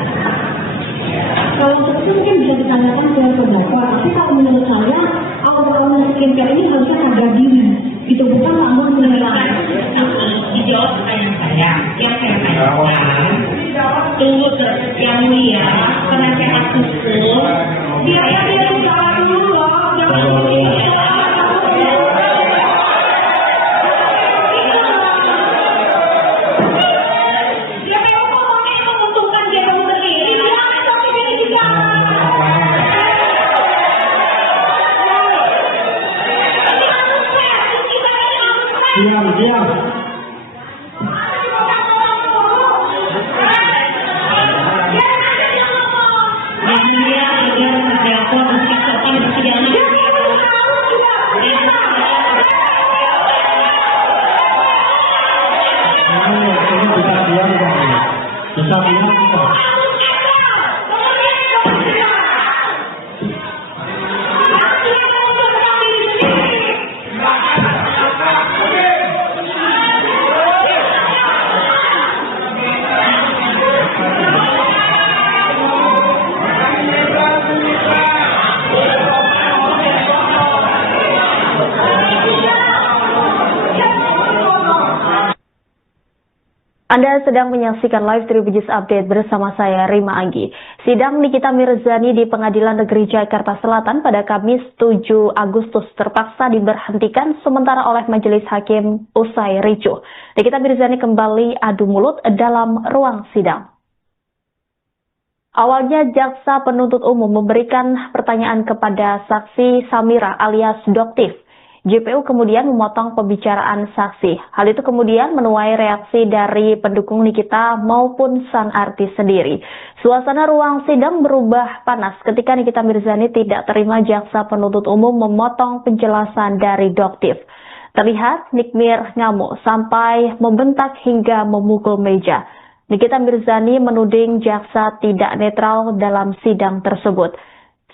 Kalau untuk itu mungkin bisa ditanyakan ke terdakwa, tapi kalau menurut saya awal-awal skincare ini harusnya harga diri, itu bukan langsung menilai. Dijawab pertanyaan saya, yang saya tanyakan, tunggu yang mulia, penasehat hukum, dia usaha dulu loh, jangan Diam. Bisa diam. Anda sedang menyaksikan live Tribunnews Update bersama saya, Rima Anggi. Sidang Nikita Mirzani di Pengadilan Negeri Jakarta Selatan pada Kamis 7 Agustus terpaksa diberhentikan sementara oleh Majelis Hakim usai ricuh. Nikita Mirzani kembali adu mulut dalam ruang sidang. Awalnya jaksa penuntut umum memberikan pertanyaan kepada saksi Samira alias Doktif. JPU kemudian memotong pembicaraan saksi. Hal itu kemudian menuai reaksi dari pendukung Nikita maupun sang artis sendiri. Suasana ruang sidang berubah panas ketika Nikita Mirzani tidak terima jaksa penuntut umum memotong penjelasan dari Doktif. Terlihat Nikmir ngamuk sampai membentak hingga memukul meja. Nikita Mirzani menuding jaksa tidak netral dalam sidang tersebut.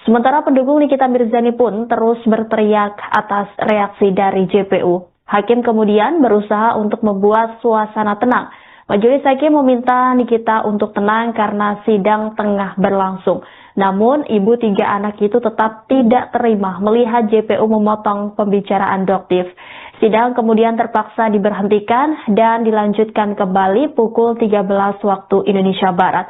Sementara pendukung Nikita Mirzani pun terus berteriak atas reaksi dari JPU. Hakim kemudian berusaha untuk membuat suasana tenang. Majelis Hakim meminta Nikita untuk tenang karena sidang tengah berlangsung. Namun, ibu 3 anak itu tetap tidak terima melihat JPU memotong pembicaraan Doktif. Sidang kemudian terpaksa diberhentikan dan dilanjutkan kembali pukul 13 waktu Indonesia Barat.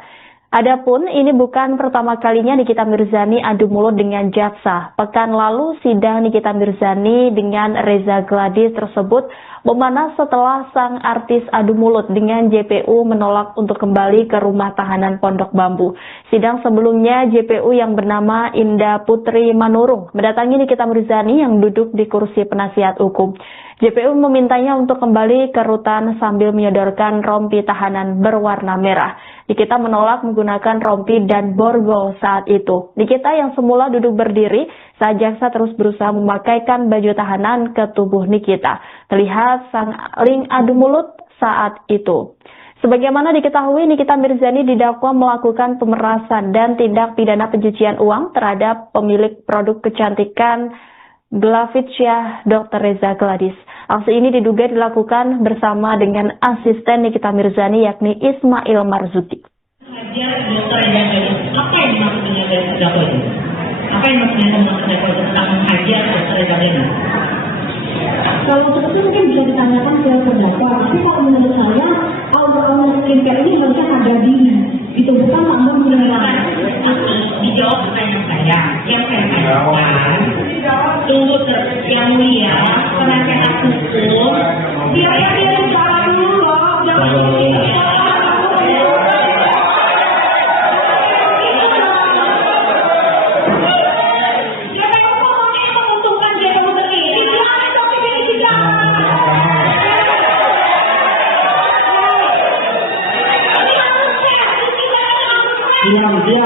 Adapun ini bukan pertama kalinya Nikita Mirzani adu mulut dengan jaksa. Pekan lalu sidang Nikita Mirzani dengan Reza Gladys tersebut memanas setelah sang artis adu mulut dengan JPU menolak untuk kembali ke rumah tahanan Pondok Bambu. Sidang sebelumnya JPU yang bernama Indah Putri Manurung mendatangi Nikita Mirzani yang duduk di kursi penasihat hukum. JPU memintanya untuk kembali ke rutan sambil menyodorkan rompi tahanan berwarna merah. Nikita menolak menggunakan rompi dan borgol saat itu. Nikita yang semula duduk berdiri saat jaksa terus berusaha memakaikan baju tahanan ke tubuh Nikita. Terlihat sang ling adu mulut saat itu. Sebagaimana diketahui, Nikita Mirzani didakwa melakukan pemerasan dan tindak pidana pencucian uang terhadap pemilik produk kecantikan Glavitsia Dr. Reza Gladys. Aksi ini diduga dilakukan bersama dengan asisten Nikita Mirzani yakni Ismail Marzuki. Apa yang maksudnya dari terdakwa itu? Apa yang maksudnya terdakwa itu tentang menghajar Dr. Reza Gladys? Kalau untuk itu mungkin bisa ditanyakan ke terdakwa, tapi kalau menurut saya aura skincare ini harusnya ada diri. Itu bukan makmum mengenai. Dijawab pertanyaan saya. Yang saya tanyakan, tunggu yang mulia, penasehat hukum, dia bicara dulu loh, jangan Diam.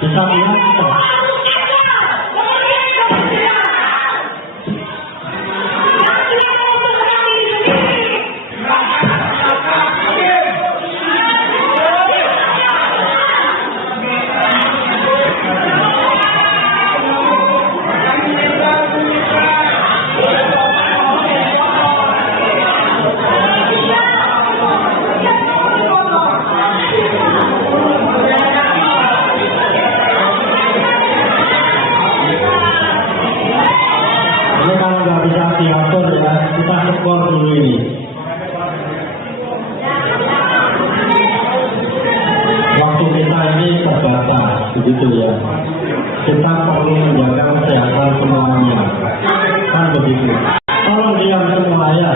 Bisa diam. Kita skor dulu ini. Waktu kita ini terbatas, begitu ya. Kita perlu menjaga kesehatan semuanya. Kan begitu. Tolong diam semua ya.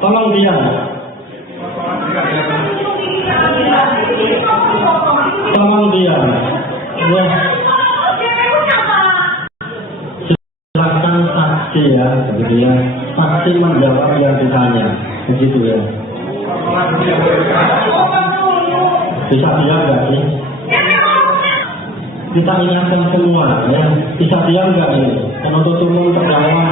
Tolong diam. Tolong diam. Ya. Silakan saksi ya, begitu ya. Saksi menjawab yang ditanya, begitu ya. Bisa diam nggak sih? Kita ingatkan semua ya. Bisa diam nggak ini? Penuntut umum terdakwa.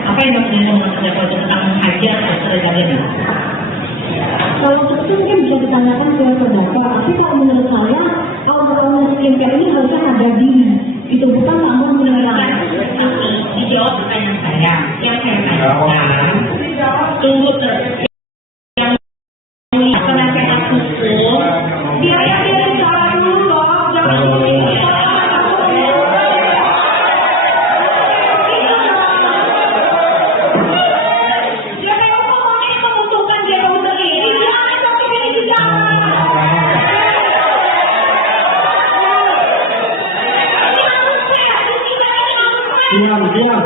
Apa yang maksudnya dengan terdakwa itu tentang menghajar Dr. Reza ini? Kalau itu mungkin bisa ditanyakan ke terdakwa, tapi kalau menurut saya, kalau orang skincare ini harusnya ada diri. Itu bukan namun mengenai. Dijawab pertanyaan saya. Yang saya tanyakan, tunggu yang penasehat hukum, dia bicara dulu loh, jangan Diam.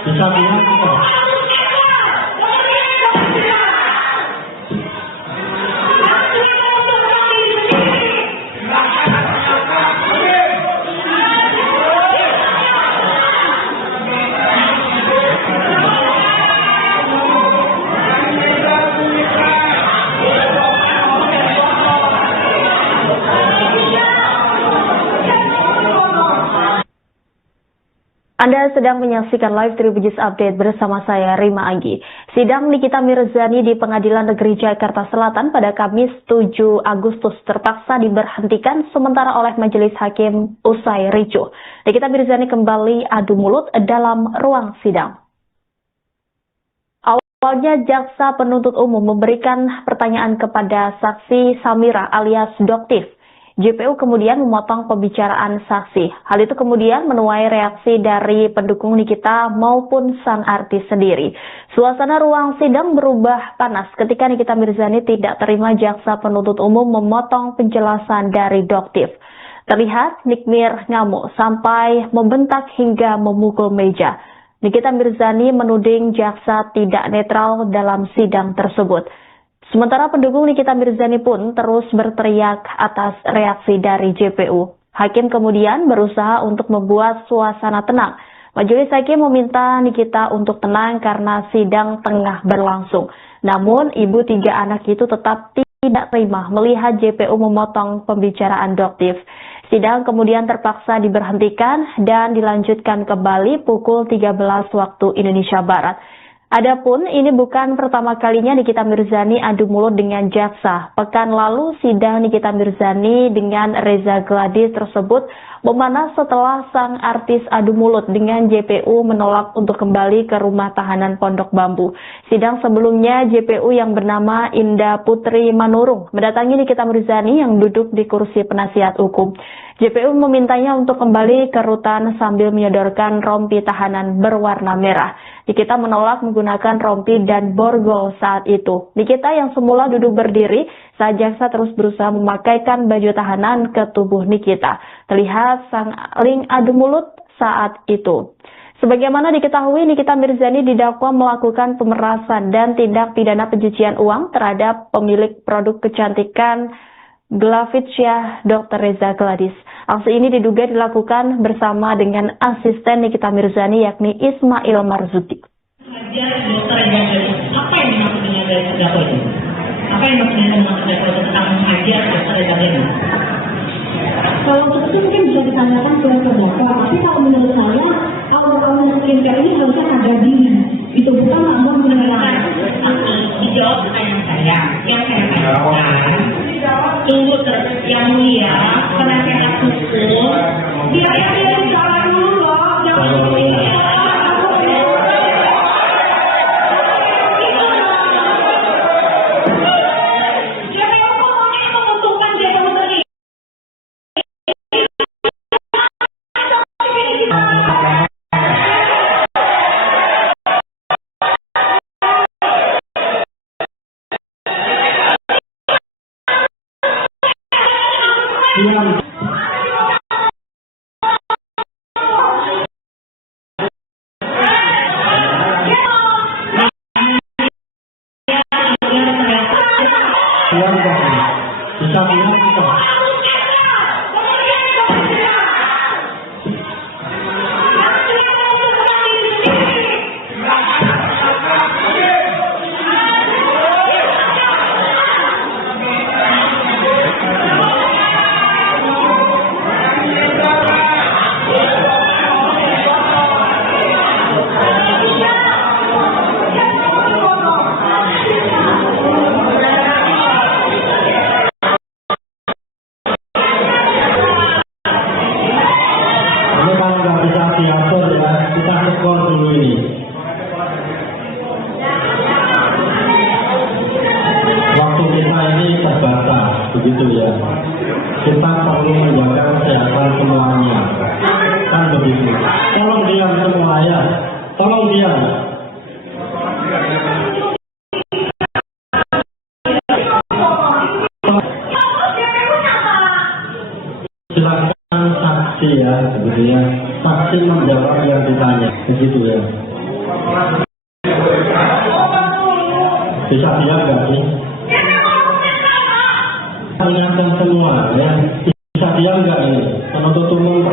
Bisa bilang Anda sedang menyaksikan live Tribujis Update bersama saya, Rima Anggi. Sidang Nikita Mirzani di Pengadilan Negeri Jakarta Selatan pada Kamis 7 Agustus terpaksa diberhentikan sementara oleh Majelis Hakim usai ricuh. Nikita Mirzani kembali adu mulut dalam ruang sidang. Awalnya jaksa penuntut umum memberikan pertanyaan kepada saksi Samira alias Doktif. JPU kemudian memotong pembicaraan saksi. Hal itu kemudian menuai reaksi dari pendukung Nikita maupun sang artis sendiri. Suasana ruang sidang berubah panas ketika Nikita Mirzani tidak terima jaksa penuntut umum memotong penjelasan dari Doktif. Terlihat Nikmir ngamuk sampai membentak hingga memukul meja. Nikita Mirzani menuding jaksa tidak netral dalam sidang tersebut. Sementara pendukung Nikita Mirzani pun terus berteriak atas reaksi dari JPU. Hakim kemudian berusaha untuk membuat suasana tenang. Majelis Hakim meminta Nikita untuk tenang karena sidang tengah berlangsung. Namun, ibu 3 anak itu tetap tidak terima melihat JPU memotong pembicaraan Doktif. Sidang kemudian terpaksa diberhentikan dan dilanjutkan kembali pukul 13 waktu Indonesia Barat. Adapun ini bukan pertama kalinya Nikita Mirzani adu mulut dengan jaksa. Pekan lalu sidang Nikita Mirzani dengan Reza Gladys tersebut memanas setelah sang artis adu mulut dengan JPU menolak untuk kembali ke rumah tahanan Pondok Bambu. Sidang sebelumnya JPU yang bernama Indah Putri Manurung mendatangi Nikita Mirzani yang duduk di kursi penasihat hukum. JPU memintanya untuk kembali ke rutan sambil menyodorkan rompi tahanan berwarna merah. Nikita menolak menggunakan rompi dan borgol saat itu. Nikita yang semula duduk berdiri saat jaksa terus berusaha memakaikan baju tahanan ke tubuh Nikita. Terlihat saling adu mulut saat itu. Sebagaimana diketahui, Nikita Mirzani didakwa melakukan pemerasan dan tindak pidana pencucian uang terhadap pemilik produk kecantikan Glavitsia Dr. Reza Gladys. Aksi ini diduga dilakukan bersama dengan asisten Nikita Mirzani yakni Ismail Marzuki. Apa yang maksudnya dari terdakwa itu? Apa yang maksudnya dengan terdakwa itu tentang menghajar Dr. Reza ini? Kalau untuk itu mungkin bisa ditanyakan ke terdakwa, tapi kalau menurut saya, aura-aura skincare ini harusnya ada diri. Itu bukan namun menerang. Dijawab pertanyaan saya. Yang saya tanyakan, tunggu yang mulia, penasehat hukum, dia bicara dulu loh, jangan bisa bilang kita. Ini kalau nggak bisa diatur ya, kita skor dulu ini. Waktu kita ini terbatas, begitu ya. Kita perlu menjaga kesehatan semuanya, kan begitu. Tolong diam semua ya, tolong diam. Silakan saksi ya, begitu ya. Saksi menjawab yang ditanya, begitu ya. Bisa diam nggak sih? Ingatkan semua ya. Bisa diam nggak ini? Penuntut umum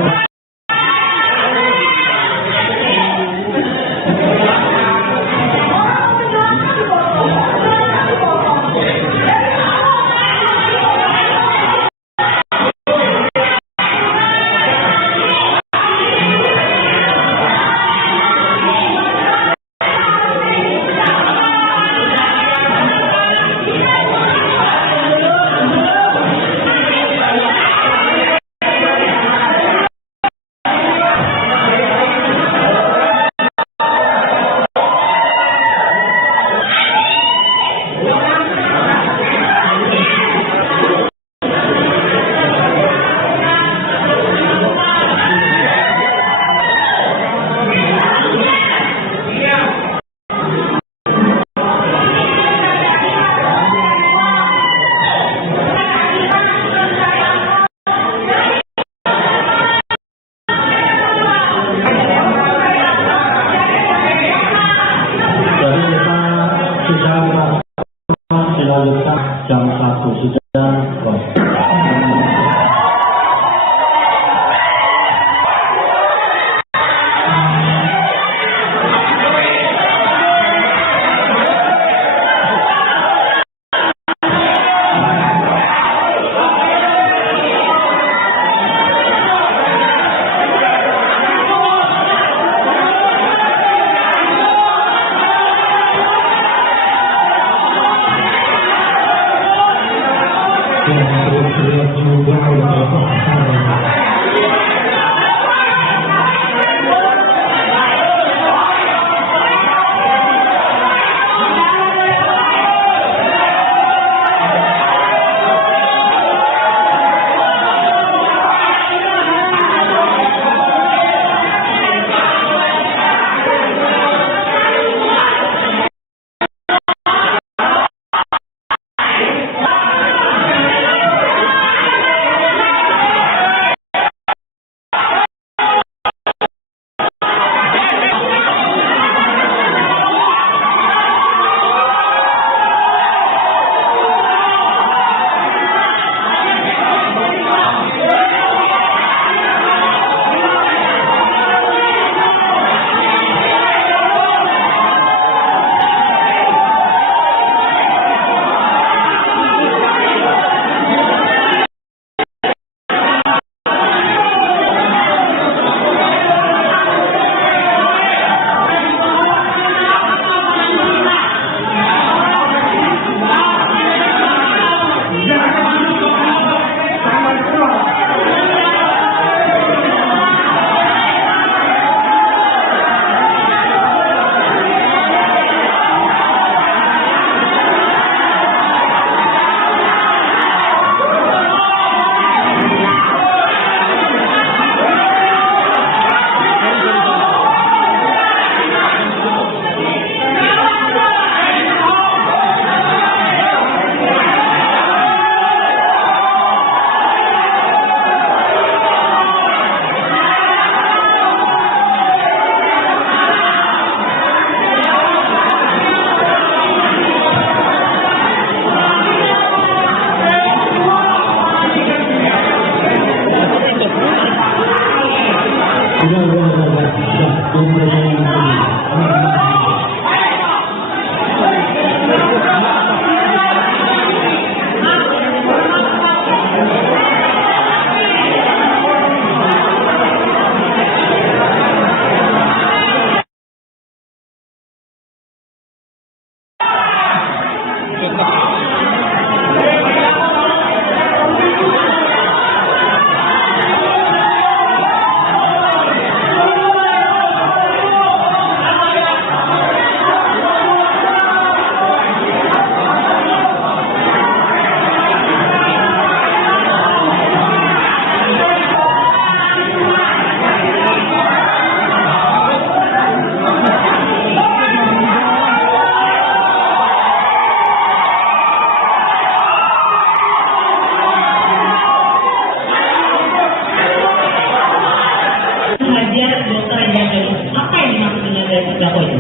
Hajar dokter yang apa yang dimaksud dengan dari terdakwa itu?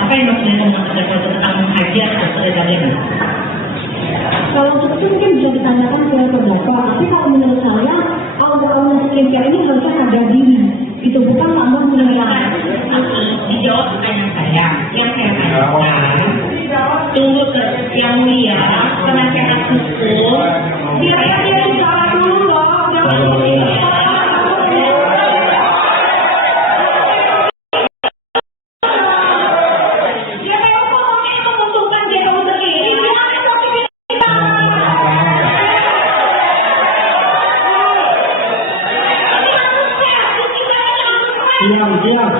Apa yang maksudnya tentang terdakwa itu tentang menghajar dokter yang Kalau untuk itu mungkin bisa ditanyakan ke terdakwa, tapi kalau menurut saya, awal-awal skincare ini harusnya sadar diri. Itu bukan langsung menilai. Dijawab pertanyaan saya. Yang saya tanyakan, tunggu yang mulia, penasehat hukum, dia bicara dulu loh, jangan Diam.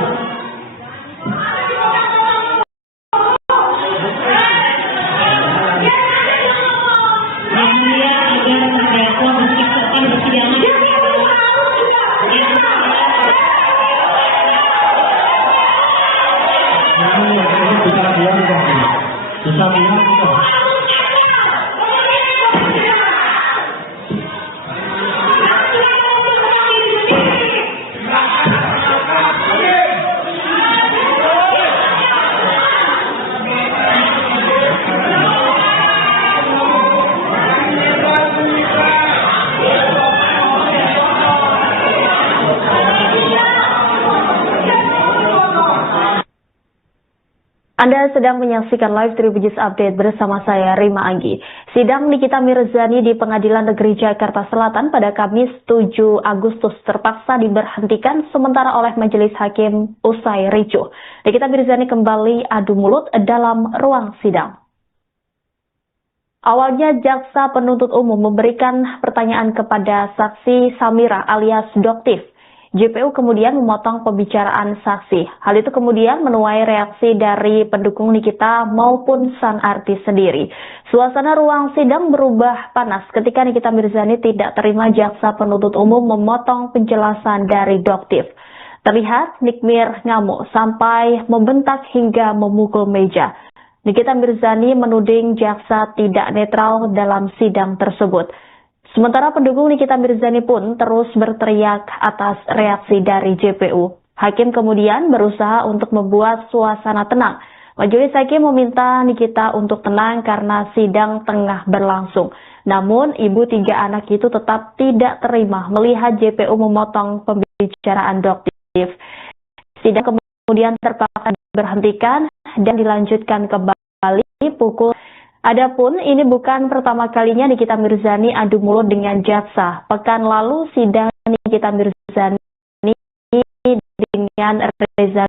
Bisa bilang Anda sedang menyaksikan live Tribujis Update bersama saya, Rima Anggi. Sidang Nikita Mirzani di Pengadilan Negeri Jakarta Selatan pada Kamis 7 Agustus terpaksa diberhentikan sementara oleh Majelis Hakim usai ricuh. Nikita Mirzani kembali adu mulut dalam ruang sidang. Awalnya jaksa penuntut umum memberikan pertanyaan kepada saksi Samira alias Doktif. JPU kemudian memotong pembicaraan saksi. Hal itu kemudian menuai reaksi dari pendukung Nikita maupun sang artis sendiri. Suasana ruang sidang berubah panas ketika Nikita Mirzani tidak terima jaksa penuntut umum memotong penjelasan dari Doktif. Terlihat Nikmir ngamuk sampai membentak hingga memukul meja. Nikita Mirzani menuding jaksa tidak netral dalam sidang tersebut. Sementara pendukung Nikita Mirzani pun terus berteriak atas reaksi dari JPU. Hakim kemudian berusaha untuk membuat suasana tenang. Majelis Hakim meminta Nikita untuk tenang karena sidang tengah berlangsung. Namun, ibu 3 anak itu tetap tidak terima melihat JPU memotong pembicaraan Doktif. Sidang kemudian terpaksa diberhentikan dan dilanjutkan kembali pukul. Adapun ini bukan pertama kalinya Nikita Mirzani adu mulut dengan jaksa. Pekan lalu sidang Nikita Mirzani dengan Reza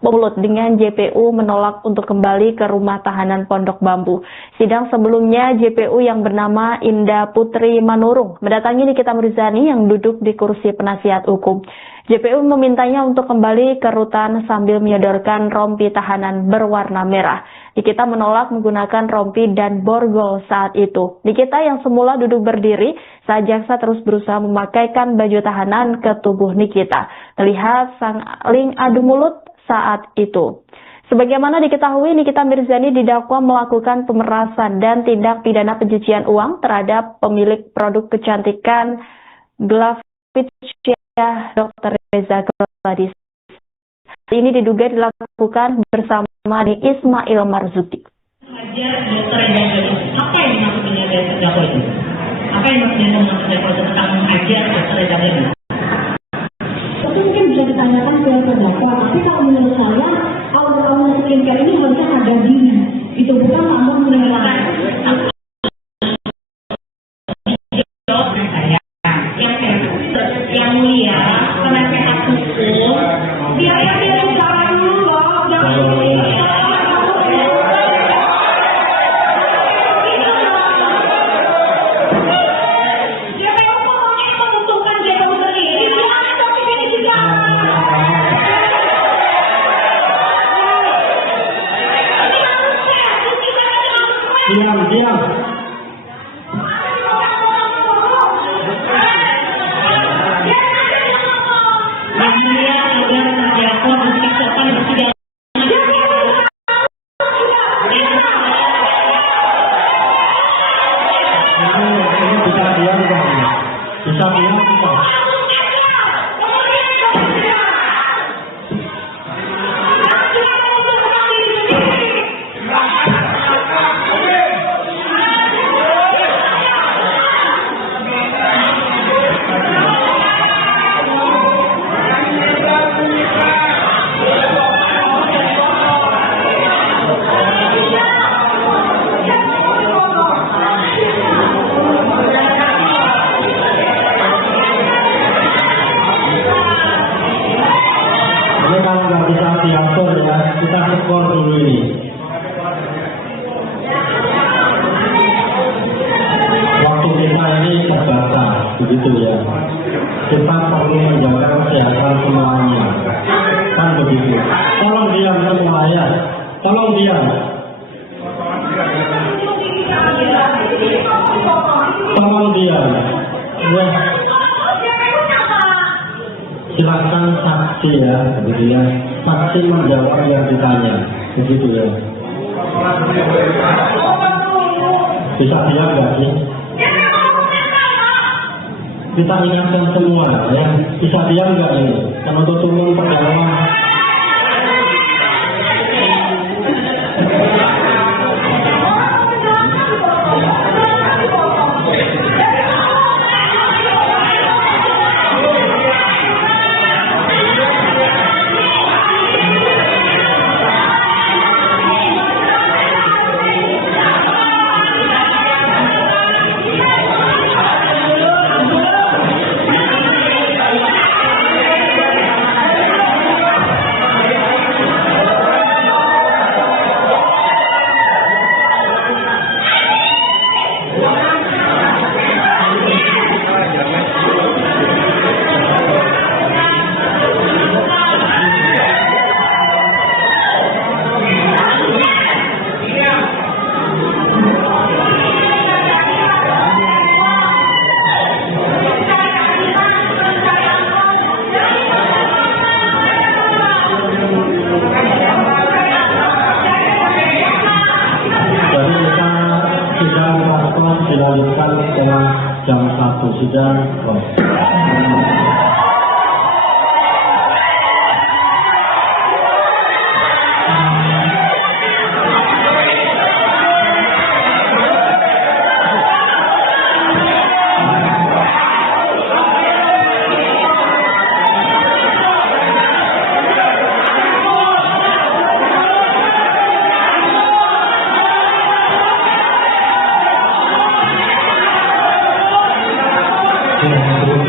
mulut dengan JPU menolak untuk kembali ke rumah tahanan Pondok Bambu. Sidang sebelumnya JPU yang bernama Indah Putri Manurung mendatangi Nikita Mirzani yang duduk di kursi penasihat hukum. JPU memintanya untuk kembali ke rutan sambil menyodorkan rompi tahanan berwarna merah. Nikita menolak menggunakan rompi dan borgol saat itu. Nikita yang semula duduk berdiri saat jaksa terus berusaha memakaikan baju tahanan ke tubuh Nikita. Terlihat saling adu mulut saat itu. Sebagaimana diketahui, Nikita Mirzani didakwa melakukan pemerasan dan tindak pidana pencucian uang terhadap pemilik produk kecantikan Glavicia Dr. Reza Gladys. Ini diduga dilakukan bersama di Ismail Marzuki. Apa yang dimaksud dengan dari terdakwa itu? Apa yang maksudnya tentang terdakwa tentang menghajar dokter yang Itu mungkin bisa ditanyakan ke terdakwa, tapi kalau menurut saya aura skincare ini harusnya ada diri, itu bukan tambah menilai. Yang mulia, penasehat hukum, dia bicara dulu loh, dia memang pokoknya menentukan dia baru berdiri, dia ada di sini juga. Diam. Yang mulia sudah terdakwa diperiksakan di sidang. Ini bisa diam nggak? Bisa diam nggak? Ini kalau nggak bisa diatur ya, kita skor dulu ini. Waktu kita ini terbatas, begitu ya. Kita perlu menjaga kesehatan semuanya, kan begitu. Tolong diam semua ya, tolong diam. Tolong diam. Ya. Silakan saksi ya, begitu ya. Saksi menjawab yang ditanya, begitu ya. Bisa diam nggak sih? Kita ingatkan semua ya. Bisa diam nggak ini? Penuntut umum terdakwa. Dilanjutkan setelah jam 1 sidang. Terima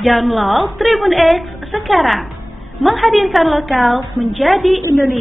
Download Tribun X sekarang, menghadirkan lokal menjadi Indonesia.